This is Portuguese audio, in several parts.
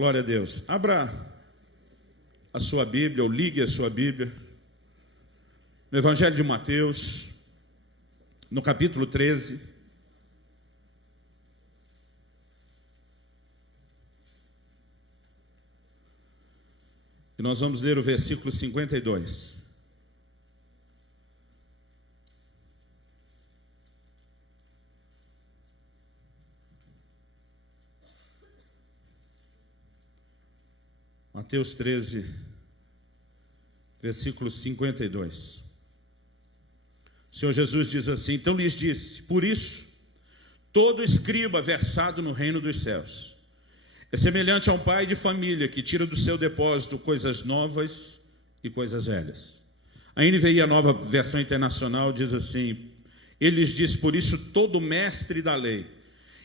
Glória a Deus. Abra a sua Bíblia, ou ligue a sua Bíblia, no Evangelho de Mateus, no capítulo 13. E nós vamos ler o versículo 52. Mateus 13, versículo 52. O Senhor Jesus diz assim: então lhes disse, por isso, todo escriba versado no reino dos céus é semelhante a um pai de família que tira do seu depósito coisas novas e coisas velhas. A NVI, a nova versão internacional, diz assim: ele lhes disse, por isso, todo mestre da lei,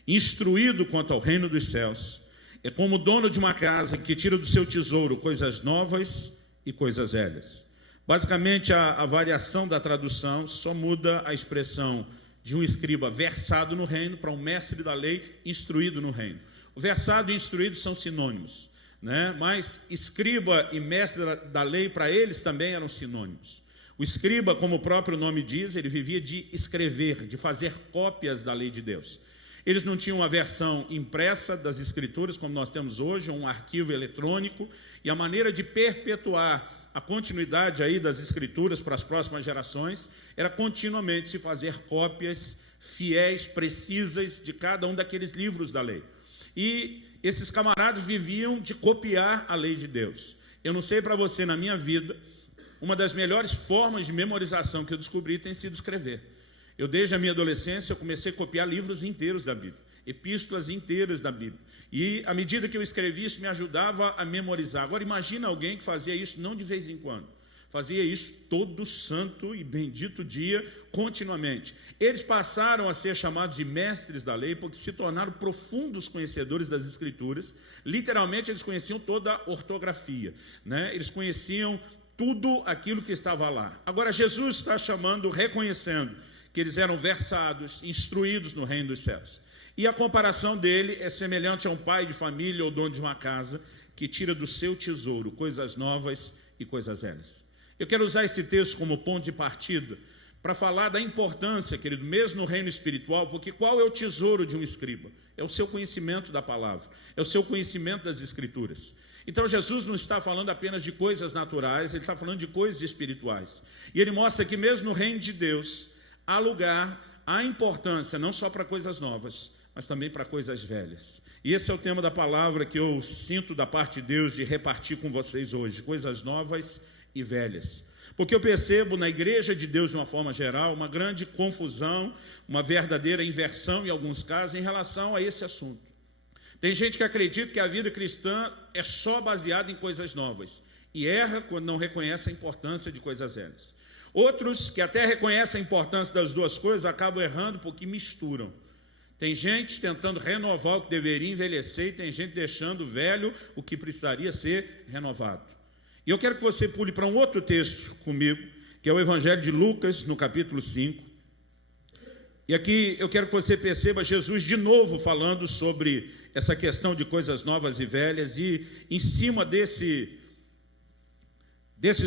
instruído quanto ao reino dos céus, é como o dono de uma casa que tira do seu tesouro coisas novas e coisas velhas. Basicamente, a variação da tradução só muda a expressão de um escriba versado no reino para um mestre da lei instruído no reino. O versado e instruído são sinônimos, né? Mas escriba e mestre da lei, para eles também eram sinônimos. O escriba, como o próprio nome diz, ele vivia de escrever, de fazer cópias da lei de Deus. Eles não tinham uma versão impressa das Escrituras, como nós temos hoje, um arquivo eletrônico, e a maneira de perpetuar a continuidade aí das Escrituras para as próximas gerações era continuamente se fazer cópias fiéis, precisas de cada um daqueles livros da lei. E esses camaradas viviam de copiar a lei de Deus. Eu não sei para você, na minha vida, uma das melhores formas de memorização que eu descobri tem sido escrever. Eu, desde a minha adolescência, eu comecei a copiar livros inteiros da Bíblia, epístolas inteiras da Bíblia. E, à medida que eu escrevi, isso me ajudava a memorizar. Agora, imagina alguém que fazia isso não de vez em quando. Fazia isso todo santo e bendito dia, continuamente. Eles passaram a ser chamados de mestres da lei, porque se tornaram profundos conhecedores das Escrituras. Literalmente, eles conheciam toda a ortografia, né? Eles conheciam tudo aquilo que estava lá. Agora, Jesus está chamando, reconhecendo que eles eram versados, instruídos no reino dos céus. E a comparação dele é semelhante a um pai de família ou dono de uma casa que tira do seu tesouro coisas novas e coisas velhas. Eu quero usar esse texto como ponto de partida para falar da importância, querido, mesmo no reino espiritual, porque qual é o tesouro de um escriba? É o seu conhecimento da palavra, é o seu conhecimento das Escrituras. Então Jesus não está falando apenas de coisas naturais, ele está falando de coisas espirituais. E ele mostra que mesmo no reino de Deus, há lugar, há importância, não só para coisas novas, mas também para coisas velhas. E esse é o tema da palavra que eu sinto da parte de Deus de repartir com vocês hoje, coisas novas e velhas. Porque eu percebo na igreja de Deus, de uma forma geral, uma grande confusão, uma verdadeira inversão em alguns casos em relação a esse assunto. Tem gente que acredita que a vida cristã é só baseada em coisas novas e erra quando não reconhece a importância de coisas velhas. Outros que até reconhecem a importância das duas coisas acabam errando porque misturam. Tem gente tentando renovar o que deveria envelhecer e tem gente deixando velho o que precisaria ser renovado. E eu quero que você pule para um outro texto comigo, que é o Evangelho de Lucas, no capítulo 5. E aqui eu quero que você perceba Jesus de novo falando sobre essa questão de coisas novas e velhas, e em cima desses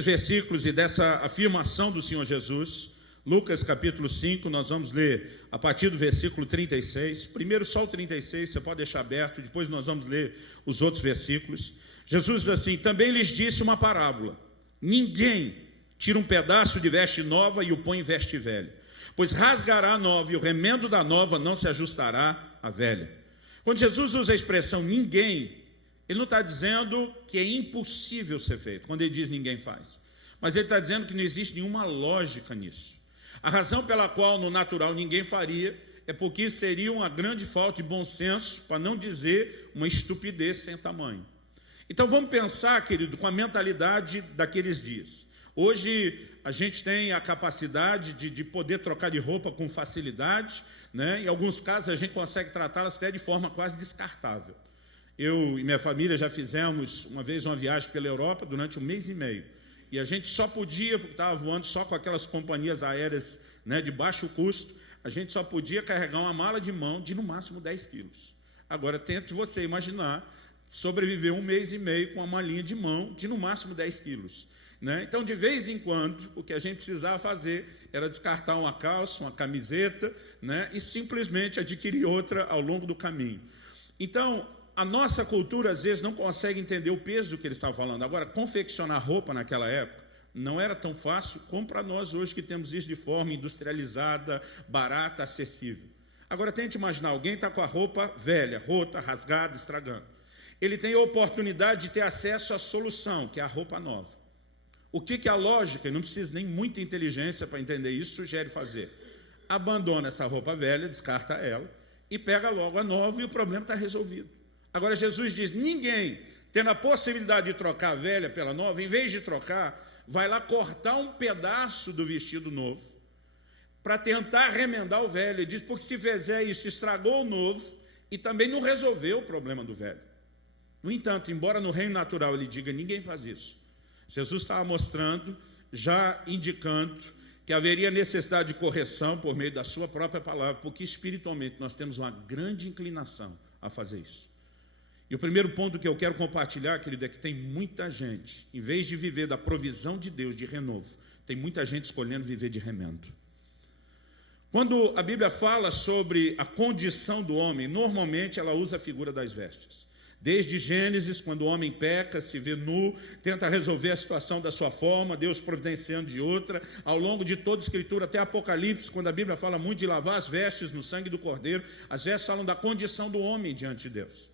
versículos e dessa afirmação do Senhor Jesus, Lucas capítulo 5, nós vamos ler a partir do versículo 36, primeiro só o 36, você pode deixar aberto, depois nós vamos ler os outros versículos. Jesus diz assim: também lhes disse uma parábola, ninguém tira um pedaço de veste nova e o põe em veste velha, pois rasgará a nova e o remendo da nova não se ajustará à velha. Quando Jesus usa a expressão ninguém, ele não está dizendo que é impossível ser feito, quando ele diz ninguém faz, mas ele está dizendo que não existe nenhuma lógica nisso. A razão pela qual no natural ninguém faria é porque seria uma grande falta de bom senso, para não dizer uma estupidez sem tamanho. Então vamos pensar, querido, com a mentalidade daqueles dias. Hoje a gente tem a capacidade de poder trocar de roupa com facilidade, né? Em alguns casos a gente consegue tratá-las até de forma quase descartável. Eu e minha família já fizemos uma vez uma viagem pela Europa durante 1 mês e meio. E a gente só podia, porque estava voando só com aquelas companhias aéreas, né, de baixo custo, a gente só podia carregar uma mala de mão de no máximo 10 quilos. Agora tente você imaginar sobreviver 1 mês e meio com uma malinha de mão de no máximo 10 quilos. Né? Então, de vez em quando, o que a gente precisava fazer era descartar uma calça, uma camiseta, né? E simplesmente adquirir outra ao longo do caminho. Então, a nossa cultura, às vezes, não consegue entender o peso do que ele estava falando. Agora, confeccionar roupa naquela época não era tão fácil como para nós hoje que temos isso de forma industrializada, barata, acessível. Agora, tente imaginar, alguém está com a roupa velha, rota, rasgada, estragando. Ele tem a oportunidade de ter acesso à solução, que é a roupa nova. O que é a lógica, e não precisa nem muita inteligência para entender isso, sugere fazer. Abandona essa roupa velha, descarta ela, e pega logo a nova e o problema está resolvido. Agora Jesus diz, ninguém, tendo a possibilidade de trocar a velha pela nova, em vez de trocar, vai lá cortar um pedaço do vestido novo, para tentar remendar o velho. Ele diz, porque se fizer isso, estragou o novo, e também não resolveu o problema do velho. No entanto, embora no reino natural ele diga, ninguém faz isso. Jesus estava mostrando, já indicando, que haveria necessidade de correção por meio da sua própria palavra, porque espiritualmente nós temos uma grande inclinação a fazer isso. E o primeiro ponto que eu quero compartilhar, querido, é que tem muita gente, em vez de viver da provisão de Deus, de renovo, tem muita gente escolhendo viver de remendo. Quando a Bíblia fala sobre a condição do homem, normalmente ela usa a figura das vestes. Desde Gênesis, quando o homem peca, se vê nu, tenta resolver a situação da sua forma, Deus providenciando de outra, ao longo de toda a Escritura, até Apocalipse, quando a Bíblia fala muito de lavar as vestes no sangue do Cordeiro, as vestes falam da condição do homem diante de Deus.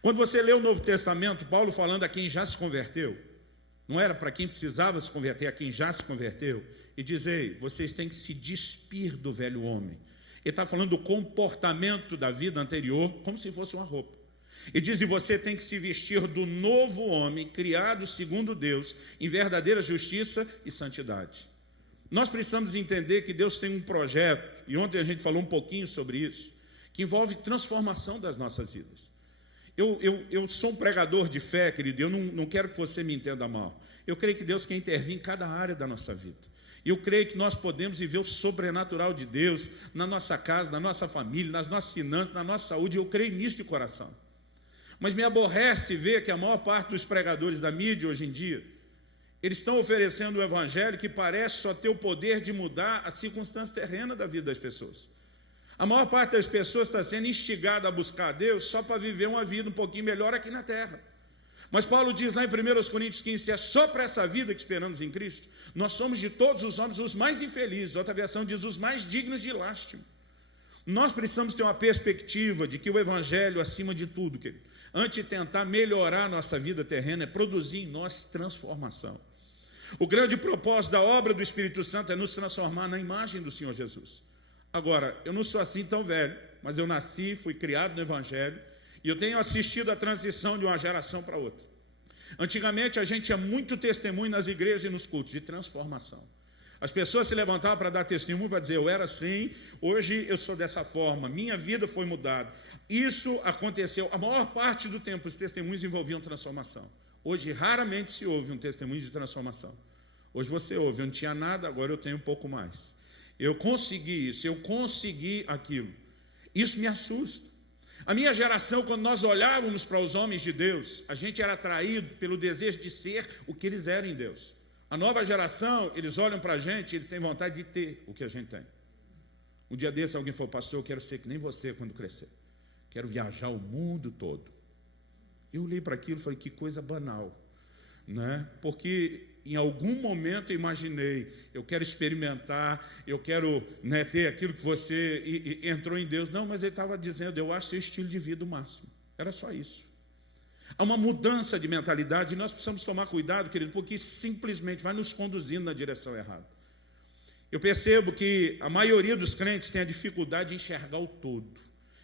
Quando você lê o Novo Testamento, Paulo falando a quem já se converteu, não era para quem precisava se converter, a quem já se converteu, e diz, ei, vocês têm que se despir do velho homem. Ele está falando do comportamento da vida anterior, como se fosse uma roupa. E diz, e você tem que se vestir do novo homem, criado segundo Deus, em verdadeira justiça e santidade. Nós precisamos entender que Deus tem um projeto, e ontem a gente falou um pouquinho sobre isso, que envolve transformação das nossas vidas. Eu sou um pregador de fé, querido, eu não quero que você me entenda mal. Eu creio que Deus quer intervir em cada área da nossa vida. Eu creio que nós podemos viver o sobrenatural de Deus na nossa casa, na nossa família, nas nossas finanças, na nossa saúde. Eu creio nisso de coração. Mas me aborrece ver que a maior parte dos pregadores da mídia hoje em dia, eles estão oferecendo um evangelho que parece só ter o poder de mudar a circunstância terrena da vida das pessoas. A maior parte das pessoas está sendo instigada a buscar a Deus só para viver uma vida um pouquinho melhor aqui na terra. Mas Paulo diz lá em 1 Coríntios 15, se é só para essa vida que esperamos em Cristo, nós somos de todos os homens os mais infelizes. Outra versão diz os mais dignos de lástima. Nós precisamos ter uma perspectiva de que o evangelho, acima de tudo, querido, antes de tentar melhorar a nossa vida terrena, é produzir em nós transformação. O grande propósito da obra do Espírito Santo é nos transformar na imagem do Senhor Jesus. Agora, eu não sou assim tão velho, mas eu nasci, fui criado no Evangelho, e eu tenho assistido a transição de uma geração para outra. Antigamente, a gente tinha muito testemunho nas igrejas e nos cultos, de transformação. As pessoas se levantavam para dar testemunho, para dizer, eu era assim, hoje eu sou dessa forma, minha vida foi mudada. Isso aconteceu, a maior parte do tempo os testemunhos envolviam transformação. Hoje raramente se ouve um testemunho de transformação. Hoje você ouve, eu não tinha nada, agora eu tenho um pouco mais. Eu consegui isso, eu consegui aquilo. Isso me assusta. A minha geração, quando nós olhávamos para os homens de Deus, a gente era atraído pelo desejo de ser o que eles eram em Deus. A nova geração, eles olham para a gente e eles têm vontade de ter o que a gente tem. Um dia desse alguém falou, pastor, eu quero ser que nem você quando crescer. Quero viajar o mundo todo. Eu olhei para aquilo e falei, que coisa banal. Né? Porque em algum momento eu imaginei, eu quero experimentar, eu quero ter aquilo que você entrou em Deus. Não, mas ele estava dizendo, eu acho seu estilo de vida o máximo. Era só isso. Há uma mudança de mentalidade e nós precisamos tomar cuidado, querido, porque simplesmente vai nos conduzindo na direção errada. Eu percebo que a maioria dos crentes tem a dificuldade de enxergar o todo.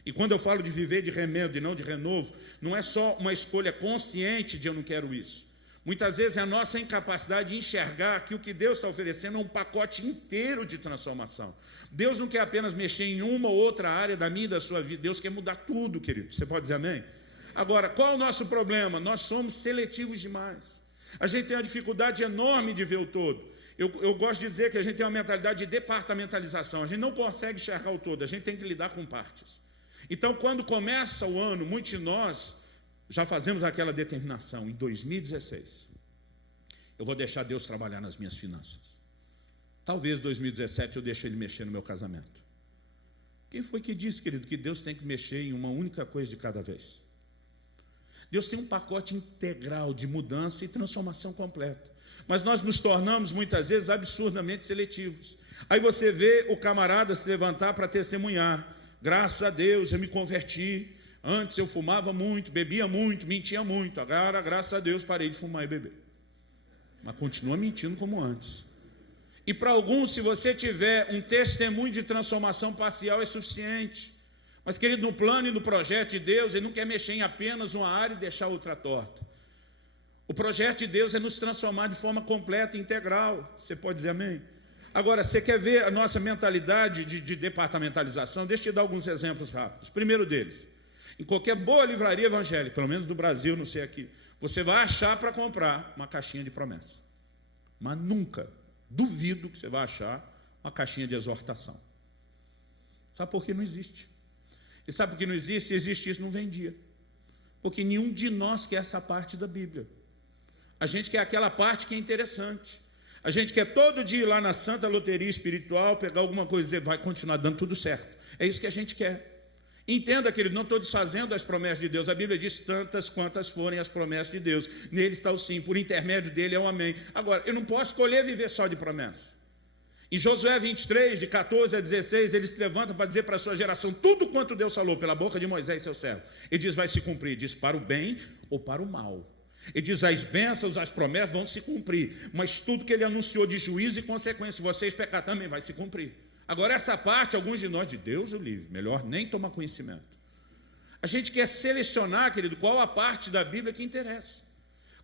E quando eu falo de viver de remendo e não de renovo, não é só uma escolha consciente de eu não quero isso. Muitas vezes é a nossa incapacidade de enxergar que o que Deus está oferecendo é um pacote inteiro de transformação. Deus não quer apenas mexer em uma ou outra área da minha e da sua vida. Deus quer mudar tudo, querido. Você pode dizer amém? Agora, qual é o nosso problema? Nós somos seletivos demais. A gente tem uma dificuldade enorme de ver o todo. Eu gosto de dizer que a gente tem uma mentalidade de departamentalização. A gente não consegue enxergar o todo, a gente tem que lidar com partes. Então, quando começa o ano, muitos de nós já fazemos aquela determinação, em 2016, eu vou deixar Deus trabalhar nas minhas finanças. Talvez 2017 eu deixe Ele mexer no meu casamento. Quem foi que disse, querido, que Deus tem que mexer em uma única coisa de cada vez? Deus tem um pacote integral de mudança e transformação completa. Mas nós nos tornamos, muitas vezes, absurdamente seletivos. Aí você vê o camarada se levantar para testemunhar. Graças a Deus, eu me converti. Antes eu fumava muito, bebia muito, mentia muito. Agora, graças a Deus, parei de fumar e beber. Mas continua mentindo como antes. E para alguns, se você tiver um testemunho de transformação parcial, é suficiente. Mas, querido, no plano e no projeto de Deus, Ele não quer mexer em apenas uma área e deixar outra torta. O projeto de Deus é nos transformar de forma completa e integral. Você pode dizer amém? Agora, você quer ver a nossa mentalidade de departamentalização? Deixa eu te dar alguns exemplos rápidos. Primeiro deles, em qualquer boa livraria evangélica, pelo menos do Brasil, não sei aqui, você vai achar para comprar uma caixinha de promessa. Mas nunca, duvido que você vai achar uma caixinha de exortação. Sabe por que não existe? E sabe por que não existe? Se existisse, não vendia. Porque nenhum de nós quer essa parte da Bíblia. A gente quer aquela parte que é interessante. A gente quer todo dia ir lá na Santa Loteria Espiritual, pegar alguma coisa e dizer, vai continuar dando tudo certo. É isso que a gente quer. Entenda, querido, não estou desfazendo as promessas de Deus. A Bíblia diz tantas quantas forem as promessas de Deus. Nele está o sim, por intermédio dele é o amém. Agora, eu não posso escolher viver só de promessa. Em Josué 23, de 14 a 16, ele se levanta para dizer para a sua geração tudo quanto Deus falou pela boca de Moisés, seu servo. Ele diz, vai se cumprir. Ele diz, para o bem ou para o mal. Ele diz, as bênçãos, as promessas vão se cumprir. Mas tudo que ele anunciou de juízo e consequência, se vocês pecar também vai se cumprir. Agora essa parte, alguns de nós, de Deus o livre, melhor nem tomar conhecimento. A gente quer selecionar, querido, qual a parte da Bíblia que interessa.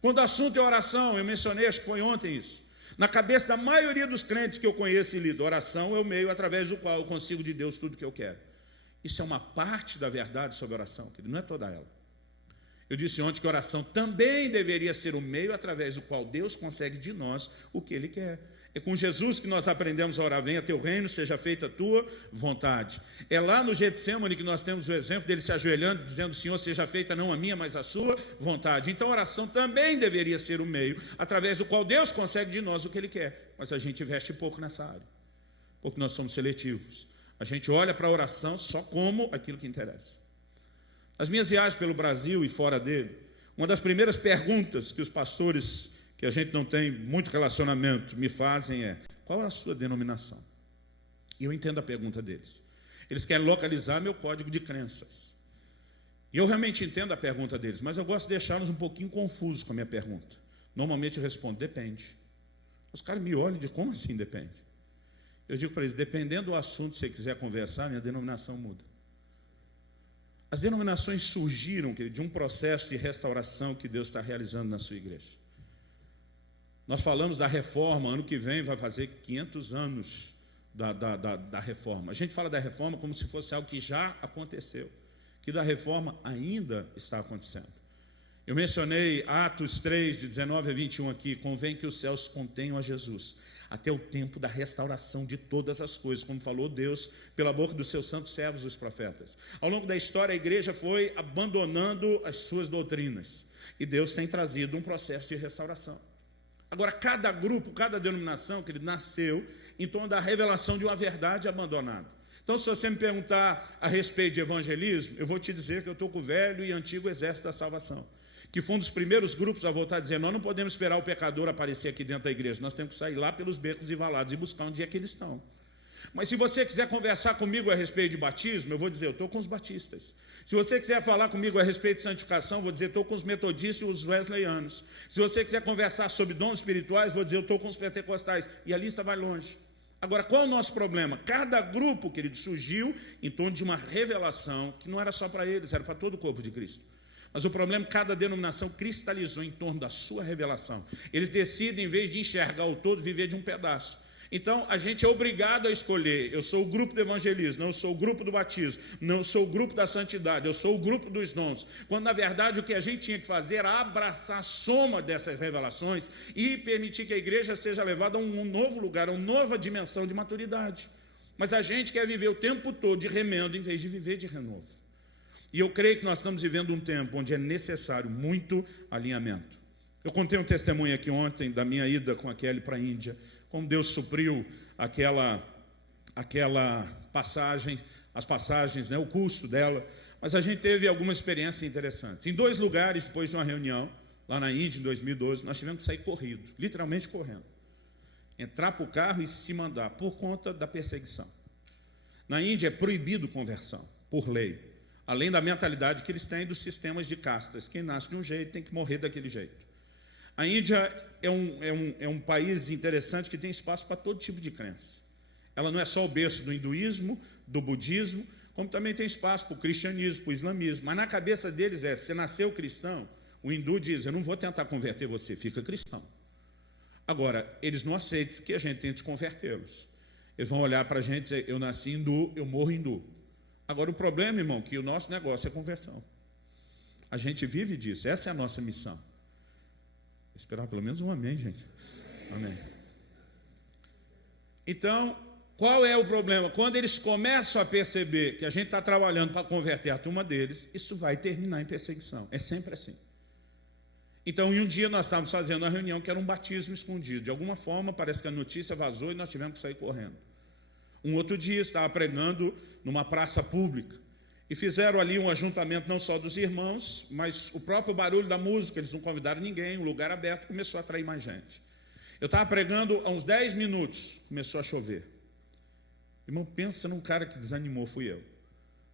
Quando o assunto é oração, eu mencionei, acho que foi ontem isso. Na cabeça da maioria dos crentes que eu conheço e lido, oração é o meio através do qual eu consigo de Deus tudo que eu quero. Isso é uma parte da verdade sobre oração, querido, não é toda ela. Eu disse ontem que oração também deveria ser o meio através do qual Deus consegue de nós o que Ele quer. É com Jesus que nós aprendemos a orar, venha teu reino, seja feita a tua vontade. É lá no Getsêmani que nós temos o exemplo dele se ajoelhando, dizendo, Senhor, seja feita não a minha, mas a sua vontade. Então a oração também deveria ser o meio, através do qual Deus consegue de nós o que Ele quer. Mas a gente investe pouco nessa área, porque nós somos seletivos. A gente olha para a oração só como aquilo que interessa. As minhas viagens pelo Brasil e fora dele, uma das primeiras perguntas que os pastores, que a gente não tem muito relacionamento, me fazem é, qual é a sua denominação? E eu entendo a pergunta deles. Eles querem localizar meu código de crenças. E eu realmente entendo a pergunta deles, mas eu gosto de deixá-los um pouquinho confusos com a minha pergunta. Normalmente eu respondo, depende. Os caras me olham e dizem, como assim depende? Eu digo para eles, dependendo do assunto que você quiser conversar, minha denominação muda. As denominações surgiram, querido, de um processo de restauração que Deus está realizando na sua igreja. Nós falamos da reforma, ano que vem vai fazer 500 anos da reforma. A gente fala da reforma como se fosse algo que já aconteceu, que da reforma ainda está acontecendo. Eu mencionei Atos 3, de 19 a 21 aqui, convém que os céus contenham a Jesus, até o tempo da restauração de todas as coisas, como falou Deus pela boca dos seus santos servos, os profetas. Ao longo da história, a igreja foi abandonando as suas doutrinas, e Deus tem trazido um processo de restauração. Agora, cada grupo, cada denominação, que ele nasceu em torno da revelação de uma verdade abandonada. Então, se você me perguntar a respeito de evangelismo, eu vou te dizer que eu estou com o velho e antigo exército da salvação, que foi um dos primeiros grupos a voltar a dizer, nós não podemos esperar o pecador aparecer aqui dentro da igreja, nós temos que sair lá pelos becos e valados e buscar onde é que eles estão. Mas se você quiser conversar comigo a respeito de batismo, eu vou dizer, eu estou com os batistas. Se você quiser falar comigo a respeito de santificação, eu vou dizer, estou com os metodistas e os wesleyanos. Se você quiser conversar sobre dons espirituais, eu vou dizer, eu estou com os pentecostais. E a lista vai longe. Agora, qual é o nosso problema? Cada grupo, querido, surgiu em torno de uma revelação que não era só para eles, era para todo o corpo de Cristo. Mas o problema é que cada denominação cristalizou em torno da sua revelação. Eles decidem, em vez de enxergar o todo, viver de um pedaço. Então, a gente é obrigado a escolher, eu sou o grupo do evangelismo, não sou o grupo do batismo, não sou o grupo da santidade, eu sou o grupo dos dons. Quando, na verdade, o que a gente tinha que fazer era abraçar a soma dessas revelações e permitir que a igreja seja levada a um novo lugar, a uma nova dimensão de maturidade. Mas a gente quer viver o tempo todo de remendo, em vez de viver de renovo. E eu creio que nós estamos vivendo um tempo onde é necessário muito alinhamento. Eu contei um testemunho aqui ontem da minha ida com a Kelly para a Índia, como Deus supriu aquela passagem, as passagens, né, o custo dela. Mas a gente teve algumas experiências interessantes. Em 2 lugares, depois de uma reunião, lá na Índia, em 2012, nós tivemos que sair corrido, literalmente correndo. Entrar para o carro e se mandar, por conta da perseguição. Na Índia é proibido conversão, por lei. Além da mentalidade que eles têm dos sistemas de castas. Quem nasce de um jeito tem que morrer daquele jeito. A Índia é um país interessante que tem espaço para todo tipo de crença. Ela não é só o berço do hinduísmo, do budismo, como também tem espaço para o cristianismo, para o islamismo. Mas na cabeça deles se você nasceu cristão, o hindu diz, eu não vou tentar converter você, fica cristão. Agora, eles não aceitam que a gente tente convertê-los. Eles vão olhar para a gente e dizer, eu nasci hindu, eu morro hindu. Agora, o problema, irmão, é que o nosso negócio é conversão. A gente vive disso, essa é a nossa missão. Vou esperar pelo menos um amém, gente. Amém. Então, qual é o problema? Quando eles começam a perceber que a gente está trabalhando para converter a turma deles, isso vai terminar em perseguição. É sempre assim. Então, em um dia nós estávamos fazendo uma reunião que era um batismo escondido. De alguma forma, parece que a notícia vazou e nós tivemos que sair correndo. Um outro dia, estava pregando numa praça pública. E fizeram ali um ajuntamento não só dos irmãos, mas o próprio barulho da música, eles não convidaram ninguém, um lugar aberto, começou a atrair mais gente. Eu estava pregando há uns 10 minutos, começou a chover. Irmão, pensa num cara que desanimou, fui eu.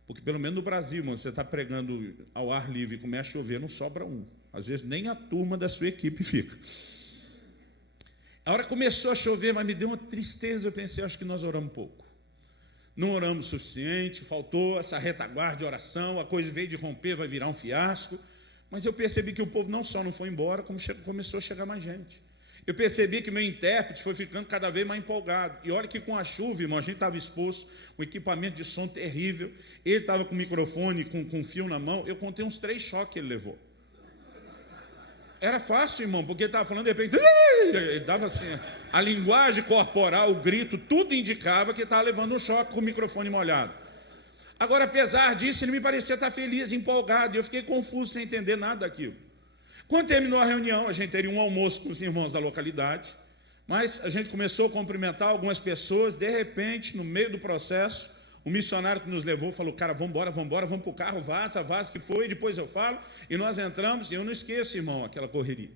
Porque pelo menos no Brasil, irmão, você está pregando ao ar livre e começa a chover, não sobra um. Às vezes nem a turma da sua equipe fica. A hora que começou a chover, mas me deu uma tristeza, eu pensei, acho que nós oramos pouco. Não oramos o suficiente, faltou essa retaguarda de oração, a coisa veio de romper, vai virar um fiasco. Mas eu percebi que o povo não só não foi embora, como começou a chegar mais gente. Eu percebi que meu intérprete foi ficando cada vez mais empolgado. E olha que com a chuva, irmão, a gente estava exposto, um equipamento de som terrível. Ele estava com o microfone, com fio na mão. Eu contei uns 3 choques que ele levou. Era fácil, irmão, porque ele estava falando, de repente, ele dava assim, a linguagem corporal, o grito, tudo indicava que ele estava levando um choque com o microfone molhado. Agora, apesar disso, ele me parecia estar feliz, empolgado, e eu fiquei confuso, sem entender nada daquilo. Quando terminou a reunião, a gente teria um almoço com os irmãos da localidade, mas a gente começou a cumprimentar algumas pessoas, de repente, no meio do processo, o missionário que nos levou falou, cara, vamos embora, vamos para o carro, vaza que foi, depois eu falo, e nós entramos, e eu não esqueço, irmão, aquela correria,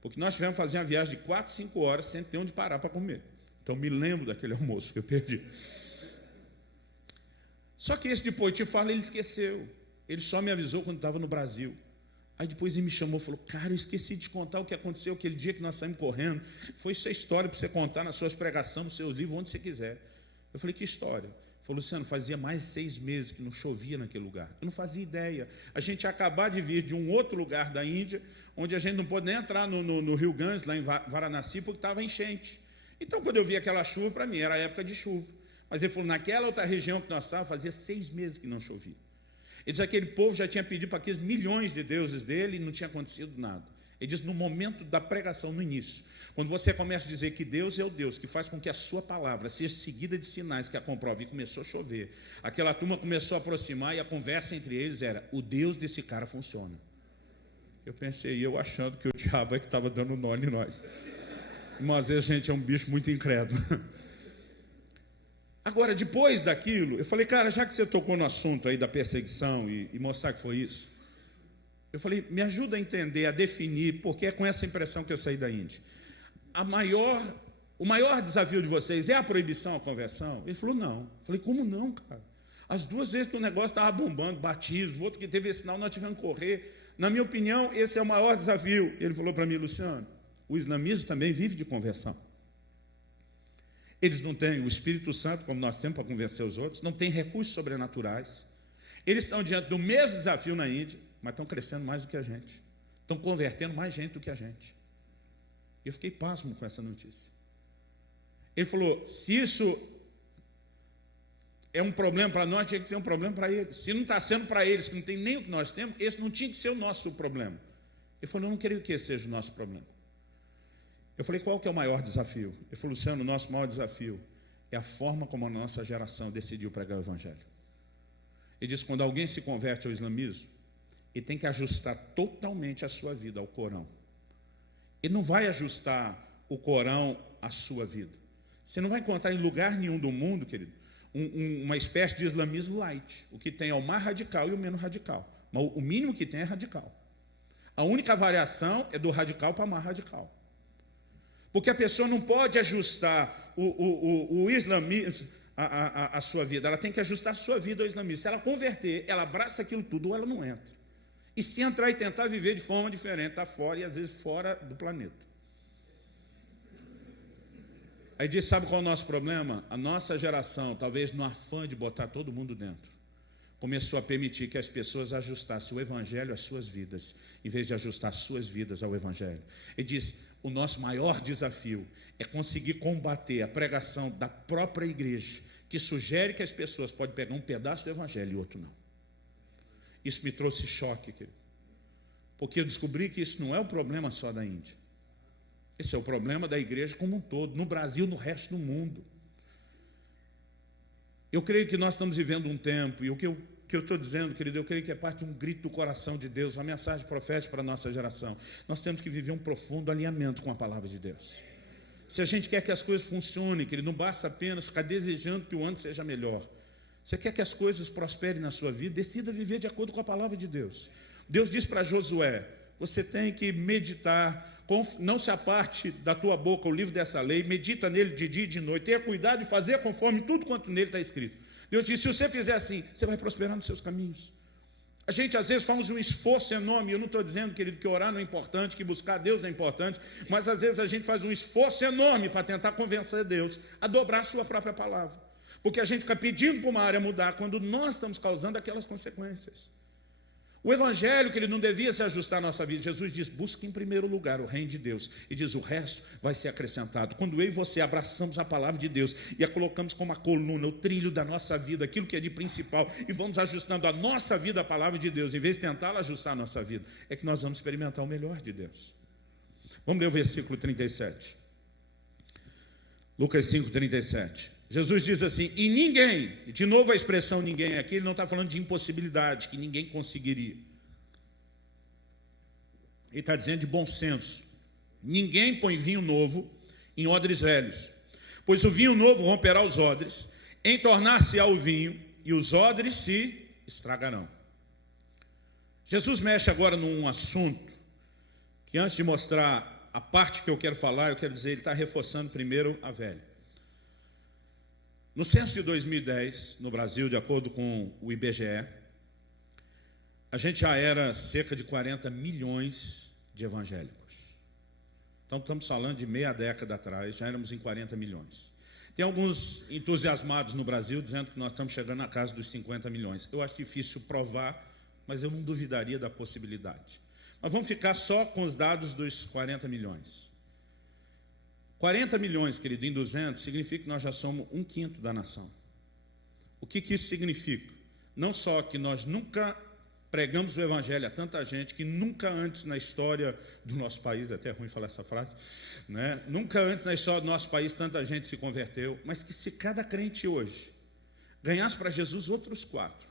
porque nós tivemos que fazer uma viagem de 4, 5 horas, sem ter onde parar para comer. Então, me lembro daquele almoço que eu perdi. Só que esse depois te falo, ele esqueceu, ele só me avisou quando estava no Brasil. Aí depois ele me chamou e falou, cara, eu esqueci de te contar o que aconteceu aquele dia que nós saímos correndo. Foi sua história para você contar nas suas pregações, nos seus livros, onde você quiser. Eu falei, que história? Ele falou, Luciano, fazia mais de 6 meses que não chovia naquele lugar. Eu não fazia ideia. A gente ia acabar de vir de um outro lugar da Índia, onde a gente não pôde nem entrar no Rio Ganges, lá em Varanasi, porque estava enchente. Então, quando eu vi aquela chuva, para mim era a época de chuva. Mas ele falou, naquela outra região que nós estávamos, fazia 6 meses que não chovia. Ele diz que aquele povo já tinha pedido para aqueles milhões de deuses dele e não tinha acontecido nada. Ele diz, no momento da pregação, no início, quando você começa a dizer que Deus é o Deus que faz com que a sua palavra seja seguida de sinais que a comprovem, e começou a chover, aquela turma começou a aproximar e a conversa entre eles era, o Deus desse cara funciona. Eu pensei, eu achando que o diabo é que estava dando nó em nós. Mas às vezes a gente é um bicho muito incrédulo. Agora, depois daquilo, eu falei, cara, já que você tocou no assunto aí da perseguição e mostrar que foi isso, eu falei, me ajuda a entender, a definir, porque é com essa impressão que eu saí da Índia. O maior desafio de vocês é a proibição à conversão? Ele falou, não. Eu falei, como não, cara? As 2 vezes que o negócio estava bombando, batismo, outro que teve esse sinal, nós tivemos que correr. Na minha opinião, esse é o maior desafio. Ele falou para mim, Luciano, o islamismo também vive de conversão. Eles não têm o Espírito Santo, como nós temos para convencer os outros, não têm recursos sobrenaturais. Eles estão diante do mesmo desafio na Índia, mas estão crescendo mais do que a gente. Estão convertendo mais gente do que a gente. Eu fiquei pasmo com essa notícia. Ele falou, se isso é um problema para nós, tinha que ser um problema para eles. Se não está sendo para eles, que não tem nem o que nós temos, esse não tinha que ser o nosso problema. Ele falou, eu não queria que esse seja o nosso problema. Eu falei, qual que é o maior desafio? Ele falou, Luciano, o nosso maior desafio é a forma como a nossa geração decidiu pregar o Evangelho. Ele diz, quando alguém se converte ao islamismo, ele tem que ajustar totalmente a sua vida ao Corão. Ele não vai ajustar o Corão à sua vida. Você não vai encontrar em lugar nenhum do mundo, querido, uma espécie de islamismo light. O que tem é o mais radical e o menos radical. Mas o mínimo que tem é radical. A única variação é do radical para mais radical. Porque a pessoa não pode ajustar o islamismo à sua vida. Ela tem que ajustar a sua vida ao islamismo. Se ela converter, ela abraça aquilo tudo ou ela não entra. E se entrar e tentar viver de forma diferente, está fora e às vezes fora do planeta. Aí diz, sabe qual é o nosso problema? A nossa geração, talvez no afã de botar todo mundo dentro, começou a permitir que as pessoas ajustassem o evangelho às suas vidas, em vez de ajustar as suas vidas ao evangelho. Ele diz, o nosso maior desafio é conseguir combater a pregação da própria igreja, que sugere que as pessoas podem pegar um pedaço do evangelho e outro não. Isso me trouxe choque, querido, porque eu descobri que isso não é o problema só da Índia. Esse é o problema da igreja como um todo, no Brasil, no resto do mundo. Eu creio que nós estamos vivendo um tempo, e o que eu estou dizendo, querido, eu creio que é parte de um grito do coração de Deus, uma mensagem profética para a nossa geração. Nós temos que viver um profundo alinhamento com a palavra de Deus. Se a gente quer que as coisas funcionem, querido, não basta apenas ficar desejando que o ano seja melhor. Você quer que as coisas prosperem na sua vida, decida viver de acordo com a palavra de Deus. Deus diz para Josué, você tem que meditar, não se aparte da tua boca o livro dessa lei, medita nele de dia e de noite, tenha cuidado de fazer conforme tudo quanto nele está escrito. Deus diz, se você fizer assim, você vai prosperar nos seus caminhos. A gente às vezes faz um esforço enorme, eu não estou dizendo, querido, que orar não é importante, que buscar Deus não é importante, mas às vezes a gente faz um esforço enorme para tentar convencer Deus a dobrar a sua própria palavra. Porque a gente fica pedindo para uma área mudar, quando nós estamos causando aquelas consequências. O evangelho, que ele não devia se ajustar à nossa vida. Jesus diz, busque em primeiro lugar o reino de Deus. E diz, o resto vai ser acrescentado. Quando eu e você abraçamos a palavra de Deus e a colocamos como a coluna, o trilho da nossa vida, aquilo que é de principal, e vamos ajustando a nossa vida à palavra de Deus, em vez de tentá-la ajustar a nossa vida, é que nós vamos experimentar o melhor de Deus. Vamos ler o versículo 37. Lucas 5, 37. Jesus diz assim, e ninguém, de novo a expressão ninguém aqui, ele não está falando de impossibilidade, que ninguém conseguiria. Ele está dizendo de bom senso. Ninguém põe vinho novo em odres velhos, pois o vinho novo romperá os odres, entornar-se-á o vinho, e os odres se estragarão. Jesus mexe agora num assunto, que antes de mostrar a parte que eu quero falar, eu quero dizer, ele está reforçando primeiro a velha. No censo de 2010, no Brasil, de acordo com o IBGE, a gente já era cerca de 40 milhões de evangélicos. Então, estamos falando de meia década atrás, já éramos em 40 milhões. Tem alguns entusiasmados no Brasil dizendo que nós estamos chegando na casa dos 50 milhões. Eu acho difícil provar, mas eu não duvidaria da possibilidade. Mas vamos ficar só com os dados dos 40 milhões. 40 milhões, querido, em 200, significa que nós já somos 1/5 da nação. O que isso significa? Não só que nós nunca pregamos o evangelho a tanta gente, que nunca antes na história do nosso país, é até ruim falar essa frase, né? Nunca antes na história do nosso país tanta gente se converteu, mas que se cada crente hoje ganhasse para Jesus outros 4,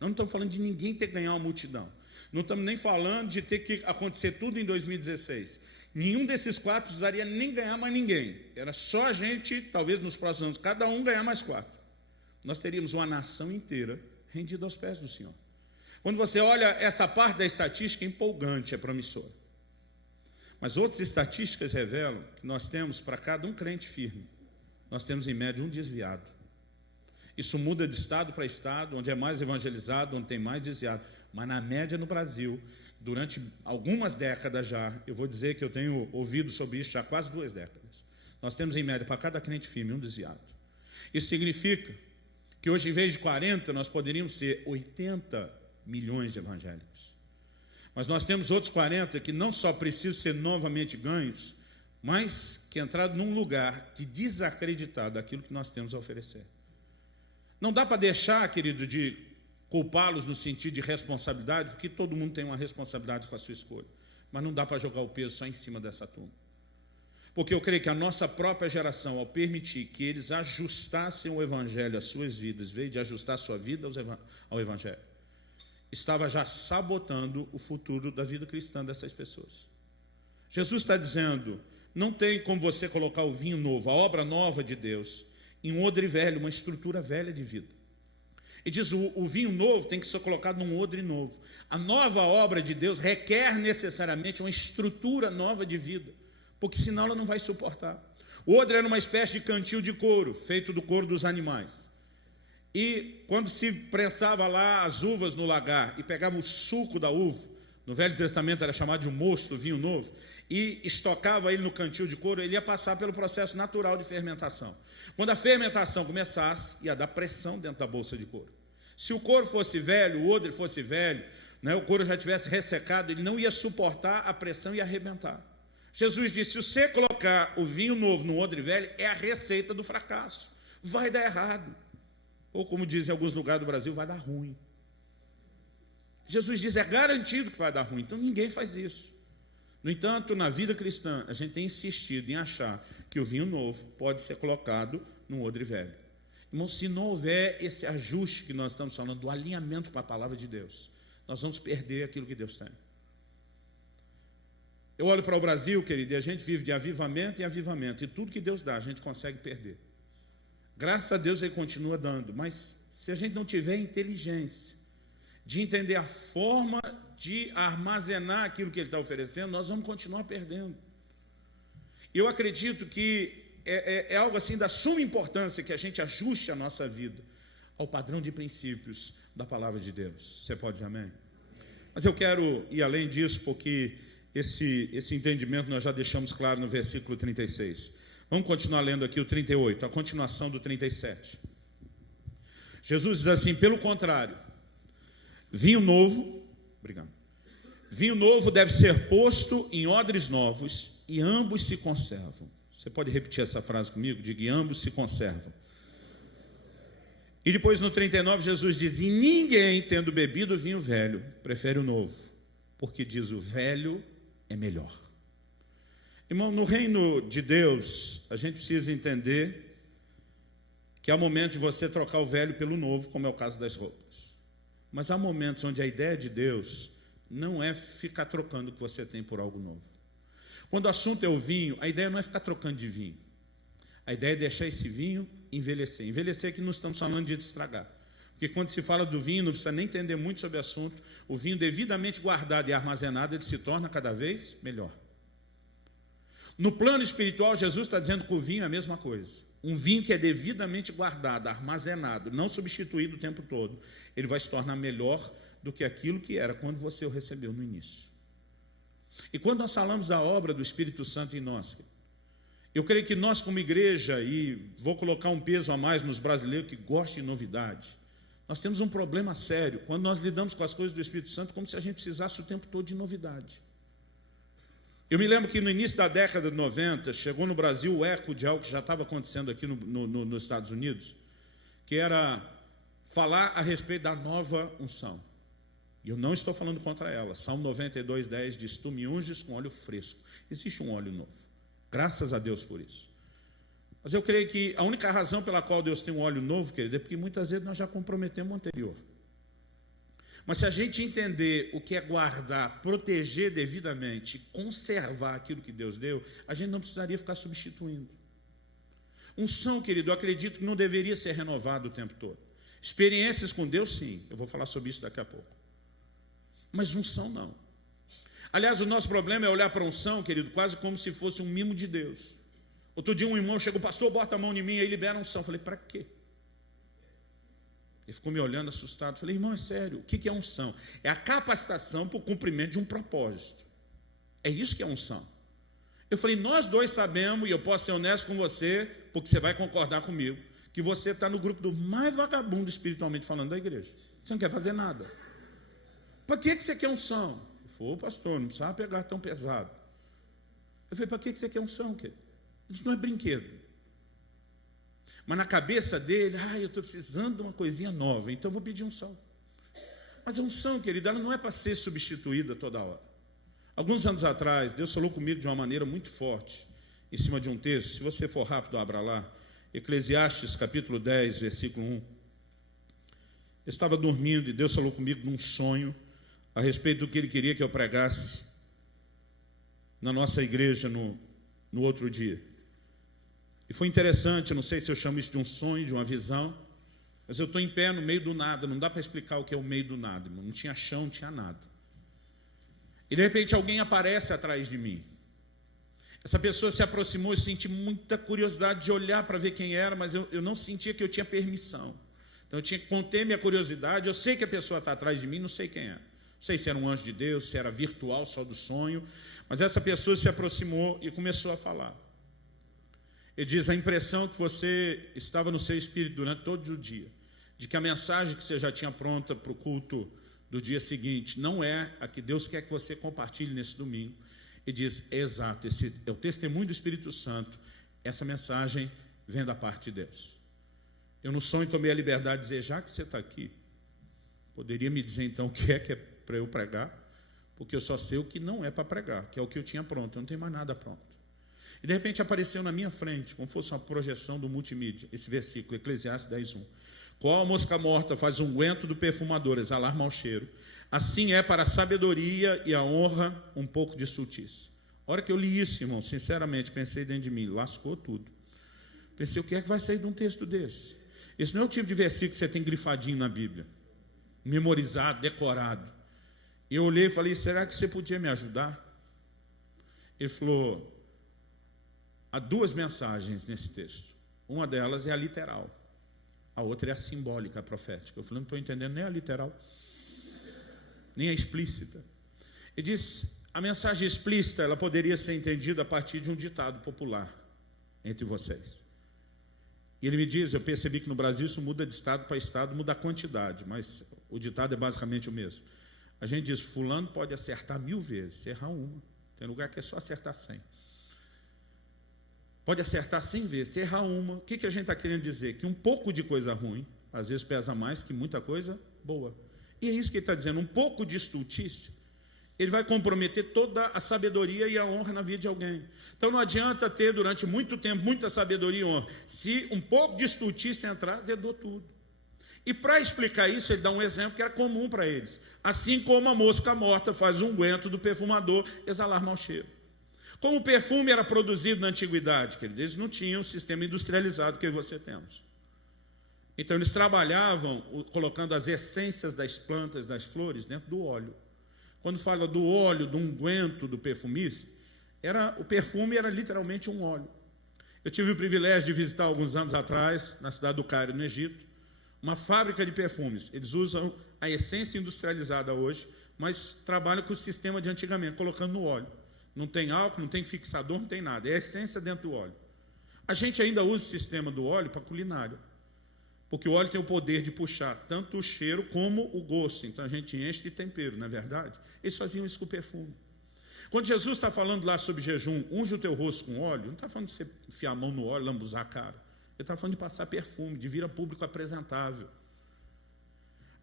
nós não estamos falando de ninguém ter que ganhar uma multidão, não estamos nem falando de ter que acontecer tudo em 2016, nenhum desses 4 precisaria nem ganhar mais ninguém, era só a gente, talvez nos próximos anos, cada um ganhar mais 4, nós teríamos uma nação inteira rendida aos pés do Senhor. Quando você olha essa parte da estatística, é empolgante, é promissora. Mas outras estatísticas revelam que nós temos, para cada um crente firme, nós temos em média um desviado. Isso muda de estado para estado, onde é mais evangelizado, onde tem mais desviado. Mas na média no Brasil, durante algumas décadas já, eu vou dizer que eu tenho ouvido sobre isso já há quase 2 décadas. Nós temos em média, para cada crente firme, um desviado. Isso significa que hoje, em vez de 40, nós poderíamos ser 80 milhões de evangélicos. Mas nós temos outros 40 que não só precisam ser novamente ganhos, mas que entraram num lugar de desacreditar daquilo que nós temos a oferecer. Não dá para deixar, querido, de culpá-los no sentido de responsabilidade, porque todo mundo tem uma responsabilidade com a sua escolha. Mas não dá para jogar o peso só em cima dessa turma. Porque eu creio que a nossa própria geração, ao permitir que eles ajustassem o Evangelho às suas vidas, em vez de ajustar a sua vida ao Evangelho, estava já sabotando o futuro da vida cristã dessas pessoas. Jesus está dizendo, não tem como você colocar o vinho novo, a obra nova de Deus, em um odre velho, uma estrutura velha de vida. E diz, o vinho novo tem que ser colocado num odre novo. A nova obra de Deus requer necessariamente uma estrutura nova de vida, porque senão ela não vai suportar. O odre era uma espécie de cantil de couro, feito do couro dos animais. E quando se prensava lá as uvas no lagar e pegava o suco da uva, no Velho Testamento era chamado de mosto, vinho novo, e estocava ele no cantil de couro, ele ia passar pelo processo natural de fermentação. Quando a fermentação começasse, ia dar pressão dentro da bolsa de couro. Se o couro fosse velho, o odre fosse velho, o couro já tivesse ressecado, ele não ia suportar a pressão e ia arrebentar. Jesus disse, se você colocar o vinho novo no odre velho, é a receita do fracasso. Vai dar errado. Ou como dizem em alguns lugares do Brasil, vai dar ruim. Jesus diz, é garantido que vai dar ruim, então ninguém faz isso. No entanto, na vida cristã, a gente tem insistido em achar que o vinho novo pode ser colocado num odre velho. Irmão, se não houver esse ajuste que nós estamos falando, do alinhamento com a palavra de Deus, nós vamos perder aquilo que Deus tem. Eu olho para o Brasil, querido, e a gente vive de avivamento em avivamento, e tudo que Deus dá, a gente consegue perder. Graças a Deus Ele continua dando, mas se a gente não tiver inteligência de entender a forma de armazenar aquilo que Ele está oferecendo, nós vamos continuar perdendo. Eu acredito que é algo assim da suma importância que a gente ajuste a nossa vida ao padrão de princípios da palavra de Deus. Você pode dizer amém? Mas eu quero ir além disso, porque esse entendimento nós já deixamos claro no versículo 36. Vamos continuar lendo aqui o 38, a continuação do 37. Jesus diz assim, pelo contrário, vinho novo deve ser posto em odres novos e ambos se conservam. Você pode repetir essa frase comigo? Diga, e ambos se conservam. E depois no 39 Jesus diz, e ninguém tendo bebido vinho velho prefere o novo, porque diz o velho é melhor. Irmão, no reino de Deus, a gente precisa entender que há momento de você trocar o velho pelo novo, como é o caso das roupas. Mas há momentos onde a ideia de Deus não é ficar trocando o que você tem por algo novo. Quando o assunto é o vinho, a ideia não é ficar trocando de vinho. A ideia é deixar esse vinho envelhecer. Envelhecer aqui não estamos falando de estragar. Porque quando se fala do vinho, não precisa nem entender muito sobre o assunto. O vinho devidamente guardado e armazenado, ele se torna cada vez melhor. No plano espiritual, Jesus está dizendo que o vinho é a mesma coisa. Um vinho que é devidamente guardado, armazenado, não substituído o tempo todo, ele vai se tornar melhor do que aquilo que era quando você o recebeu no início. E quando nós falamos da obra do Espírito Santo em nós, eu creio que nós como igreja, e vou colocar um peso a mais nos brasileiros que gostam de novidade, nós temos um problema sério quando nós lidamos com as coisas do Espírito Santo como se a gente precisasse o tempo todo de novidade. Eu me lembro que no início da década de 90, chegou no Brasil o eco de algo que já estava acontecendo aqui nos Estados Unidos, que era falar a respeito da nova unção. E eu não estou falando contra ela. Salmo 92:10 diz, tu me unges com óleo fresco. Existe um óleo novo. Graças a Deus por isso. Mas eu creio que a única razão pela qual Deus tem um óleo novo, querido, é porque muitas vezes nós já comprometemos o anterior. Mas se a gente entender o que é guardar, proteger devidamente, conservar aquilo que Deus deu, a gente não precisaria ficar substituindo. Unção, querido, eu acredito que não deveria ser renovado o tempo todo. Experiências com Deus, sim. Eu vou falar sobre isso daqui a pouco. Mas unção, não. Aliás, o nosso problema é olhar para a unção, querido, quase como se fosse um mimo de Deus. Outro dia um irmão chegou, pastor, bota a mão em mim, aí libera a unção. Eu falei, para quê? Ele ficou me olhando assustado. Eu falei, irmão, é sério, o que é unção? É a capacitação para o cumprimento de um propósito. É isso que é unção. Eu falei, nós dois sabemos, e eu posso ser honesto com você, porque você vai concordar comigo, que você está no grupo do mais vagabundo espiritualmente falando da igreja. Você não quer fazer nada. Para que você quer unção? Ele falou, pastor, não precisava pegar tão pesado. Eu falei, para que você quer unção, querido? Isso não é brinquedo. Mas na cabeça dele, eu estou precisando de uma coisinha nova, então eu vou pedir unção. Mas a unção, querido, ela não é para ser substituída toda hora. Alguns anos atrás, Deus falou comigo de uma maneira muito forte. em cima de um texto. Se você for rápido, abra lá. Eclesiastes, capítulo 10, versículo 1. Eu estava dormindo e Deus falou comigo num sonho a respeito do que Ele queria que eu pregasse na nossa igreja no outro dia. E foi interessante, eu não sei se eu chamo isso de um sonho, de uma visão, mas eu estou em pé no meio do nada, não dá para explicar o que é o meio do nada, não tinha chão, não tinha nada. E de repente alguém aparece atrás de mim. Essa pessoa se aproximou, eu senti muita curiosidade de olhar para ver quem era, mas eu não sentia que eu tinha permissão. Então eu tinha que conter minha curiosidade. Eu sei que a pessoa está atrás de mim, não sei quem é. Não sei se era um anjo de Deus, se era virtual, só do sonho. Mas essa pessoa se aproximou e começou a falar. Ele diz: a impressão que você estava no seu espírito durante todo o dia, de que a mensagem que você já tinha pronta para o culto do dia seguinte não é a que Deus quer que você compartilhe nesse domingo. E diz: exato, esse é o testemunho do Espírito Santo, essa mensagem vem da parte de Deus. Eu no sonho tomei a liberdade de dizer: já que você está aqui, poderia me dizer então o que é para eu pregar? Porque eu só sei o que não é para pregar, que é o que eu tinha pronto, eu não tenho mais nada pronto. E de repente apareceu na minha frente, como fosse uma projeção do multimídia, esse versículo, Eclesiastes 10:1. Qual a mosca morta faz unguento do perfumador, exalar mau cheiro, assim é para a sabedoria e a honra um pouco de sultice. A hora que eu li isso, irmão, sinceramente, pensei dentro de mim, lascou tudo. Pensei: o que é que vai sair de um texto desse? Esse não é o tipo de versículo que você tem grifadinho na Bíblia, memorizado, decorado. Eu olhei e falei: será que você podia me ajudar? Ele falou: há duas mensagens nesse texto. Uma delas é a literal, a outra é a simbólica, a profética. Eu falei: não estou entendendo nem a literal, nem a explícita. Ele disse: a mensagem explícita ela poderia ser entendida a partir de um ditado popular entre vocês. E ele me diz: eu percebi que no Brasil isso muda de estado para estado, muda a quantidade, mas o ditado é basicamente o mesmo. A gente diz: fulano pode acertar 1000 vezes, se errar uma. Tem lugar que é só acertar 100. Pode acertar 100 vezes, se errar uma. O que a gente está querendo dizer? Que um pouco de coisa ruim, às vezes pesa mais que muita coisa boa. E é isso que ele está dizendo: um pouco de estultícia, ele vai comprometer toda a sabedoria e a honra na vida de alguém. Então não adianta ter durante muito tempo muita sabedoria e honra. Se um pouco de estultícia entrar, zedou tudo. E para explicar isso, ele dá um exemplo que era comum para eles. Assim como a mosca morta faz unguento do perfumador exalar mau cheiro. Como o perfume era produzido na antiguidade, queridos, eles não tinham o sistema industrializado que você temos. Então eles trabalhavam colocando as essências das plantas, das flores, dentro do óleo. Quando fala do óleo, do unguento do perfumista, o perfume era literalmente um óleo. Eu tive o privilégio de visitar alguns anos atrás, na cidade do Cairo, no Egito, uma fábrica de perfumes. Eles usam a essência industrializada hoje, mas trabalham com o sistema de antigamente, colocando no óleo. Não tem álcool, não tem fixador, não tem nada. É a essência dentro do óleo. A gente ainda usa o sistema do óleo para culinária, porque o óleo tem o poder de puxar tanto o cheiro como o gosto. Então a gente enche de tempero, não é verdade? Eles faziam isso com o perfume. Quando Jesus está falando lá sobre jejum, unge o teu rosto com óleo, não está falando de você enfiar a mão no óleo, lambuzar a cara. Ele está falando de passar perfume, de vir a público apresentável.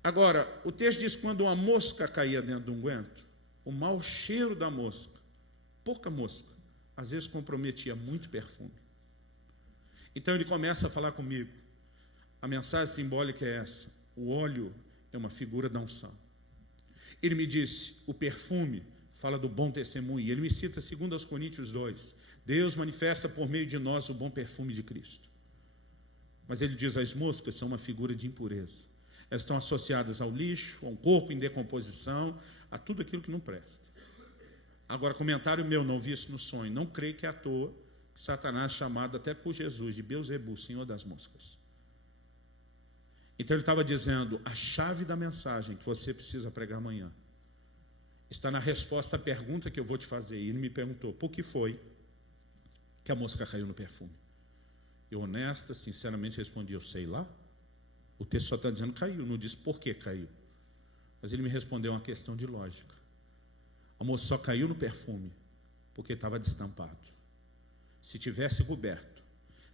Agora, o texto diz que quando uma mosca caía dentro do unguento, o mau cheiro da mosca, pouca mosca, às vezes comprometia muito perfume. Então ele começa a falar comigo. A mensagem simbólica é essa: o óleo é uma figura da unção. Ele me disse: o perfume fala do bom testemunho. E ele me cita 2 Coríntios 2. Deus manifesta por meio de nós o bom perfume de Cristo. Mas ele diz: as moscas são uma figura de impureza. Elas estão associadas ao lixo, a um corpo em decomposição, a tudo aquilo que não presta. Agora, comentário meu, não vi isso no sonho. Não creio que é à toa que Satanás, chamado até por Jesus de Beelzebul, senhor das moscas. Então ele estava dizendo: a chave da mensagem que você precisa pregar amanhã está na resposta à pergunta que eu vou te fazer. E ele me perguntou: por que foi que a mosca caiu no perfume? Eu, honesta, sinceramente, respondi: eu sei lá. O texto só está dizendo caiu, não diz por que caiu. Mas ele me respondeu uma questão de lógica. A mosca só caiu no perfume porque estava destampado. Se tivesse coberto,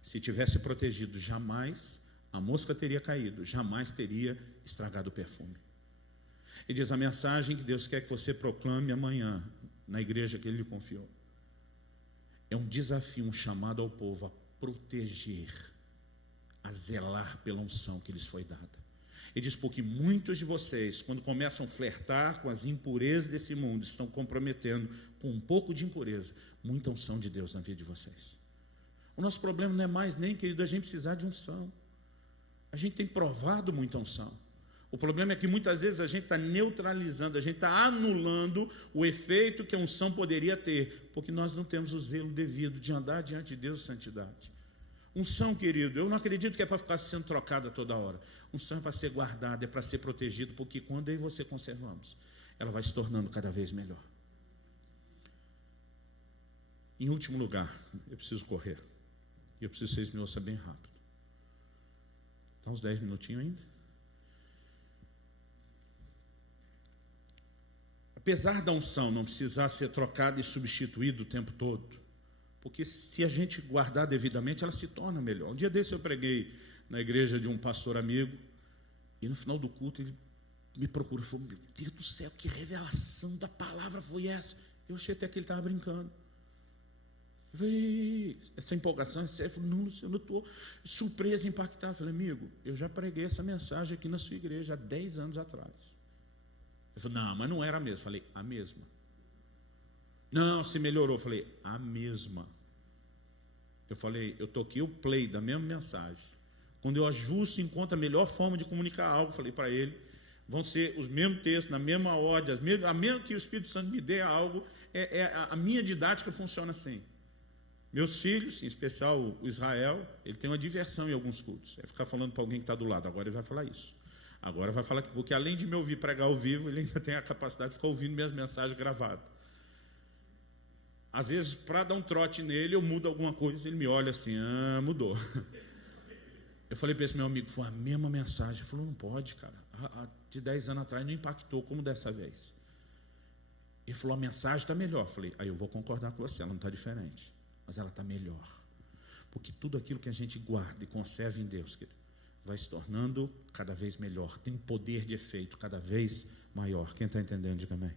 se tivesse protegido, jamais a mosca teria caído, jamais teria estragado o perfume. Ele diz: a mensagem que Deus quer que você proclame amanhã na igreja que Ele lhe confiou É um desafio, um chamado ao povo a proteger, a zelar pela unção que lhes foi dada. Ele diz, porque muitos de vocês, quando começam a flertar com as impurezas desse mundo, estão comprometendo com um pouco de impureza, muita unção de Deus na vida de vocês. O nosso problema não é mais nem, querido, a gente precisar de unção. A gente tem provado muita unção. O problema é que muitas vezes a gente está neutralizando, a gente está anulando o efeito que a unção poderia ter, porque nós não temos o zelo devido de andar diante de Deus em santidade. Unção, querido, eu não acredito que é para ficar sendo trocada toda hora. Unção é para ser guardada, é para ser protegido, porque quando eu e você conservamos, ela vai se tornando cada vez melhor. Em último lugar, eu preciso correr. E eu preciso que vocês me ouçam bem rápido. Está uns 10 minutinhos ainda? Apesar da unção não precisar ser trocada e substituída o tempo todo, porque se a gente guardar devidamente, ela se torna melhor. Um dia desse eu preguei na igreja de um pastor amigo, e no final do culto ele me procurou e falou, meu Deus do céu, que revelação da palavra foi essa? Eu achei até que ele estava brincando. Eu falei, essa empolgação é séria? Ele falou, não, Luciano, eu estou surpreso, impactado. Eu falei, amigo, eu já preguei essa mensagem aqui na sua igreja há 10 anos atrás. Ele falou, não, mas não era a mesma. Eu falei, a mesma. Não, se melhorou. Eu falei, a mesma. Eu falei, eu toquei o play da mesma mensagem. Quando eu ajusto, encontro a melhor forma de comunicar algo, falei para ele, vão ser os mesmos textos, na mesma ordem, a mesma que o Espírito Santo me dê algo, a minha didática funciona assim. Meus filhos, em especial o Israel, ele tem uma diversão em alguns cultos, é ficar falando para alguém que está do lado, agora ele vai falar isso. Agora vai falar que, porque além de me ouvir pregar ao vivo, ele ainda tem a capacidade de ficar ouvindo minhas mensagens gravadas. Às vezes, para dar um trote nele, eu mudo alguma coisa, ele me olha assim, mudou. Eu falei para esse meu amigo, foi a mesma mensagem. Ele falou, não pode, cara. De 10 anos atrás não impactou como dessa vez. Ele falou, a mensagem está melhor. Eu falei, aí eu vou concordar com você, ela não está diferente, mas ela está melhor. Porque tudo aquilo que a gente guarda e conserva em Deus, querido, vai se tornando cada vez melhor. Tem um poder de efeito cada vez maior. Quem está entendendo, diga amém.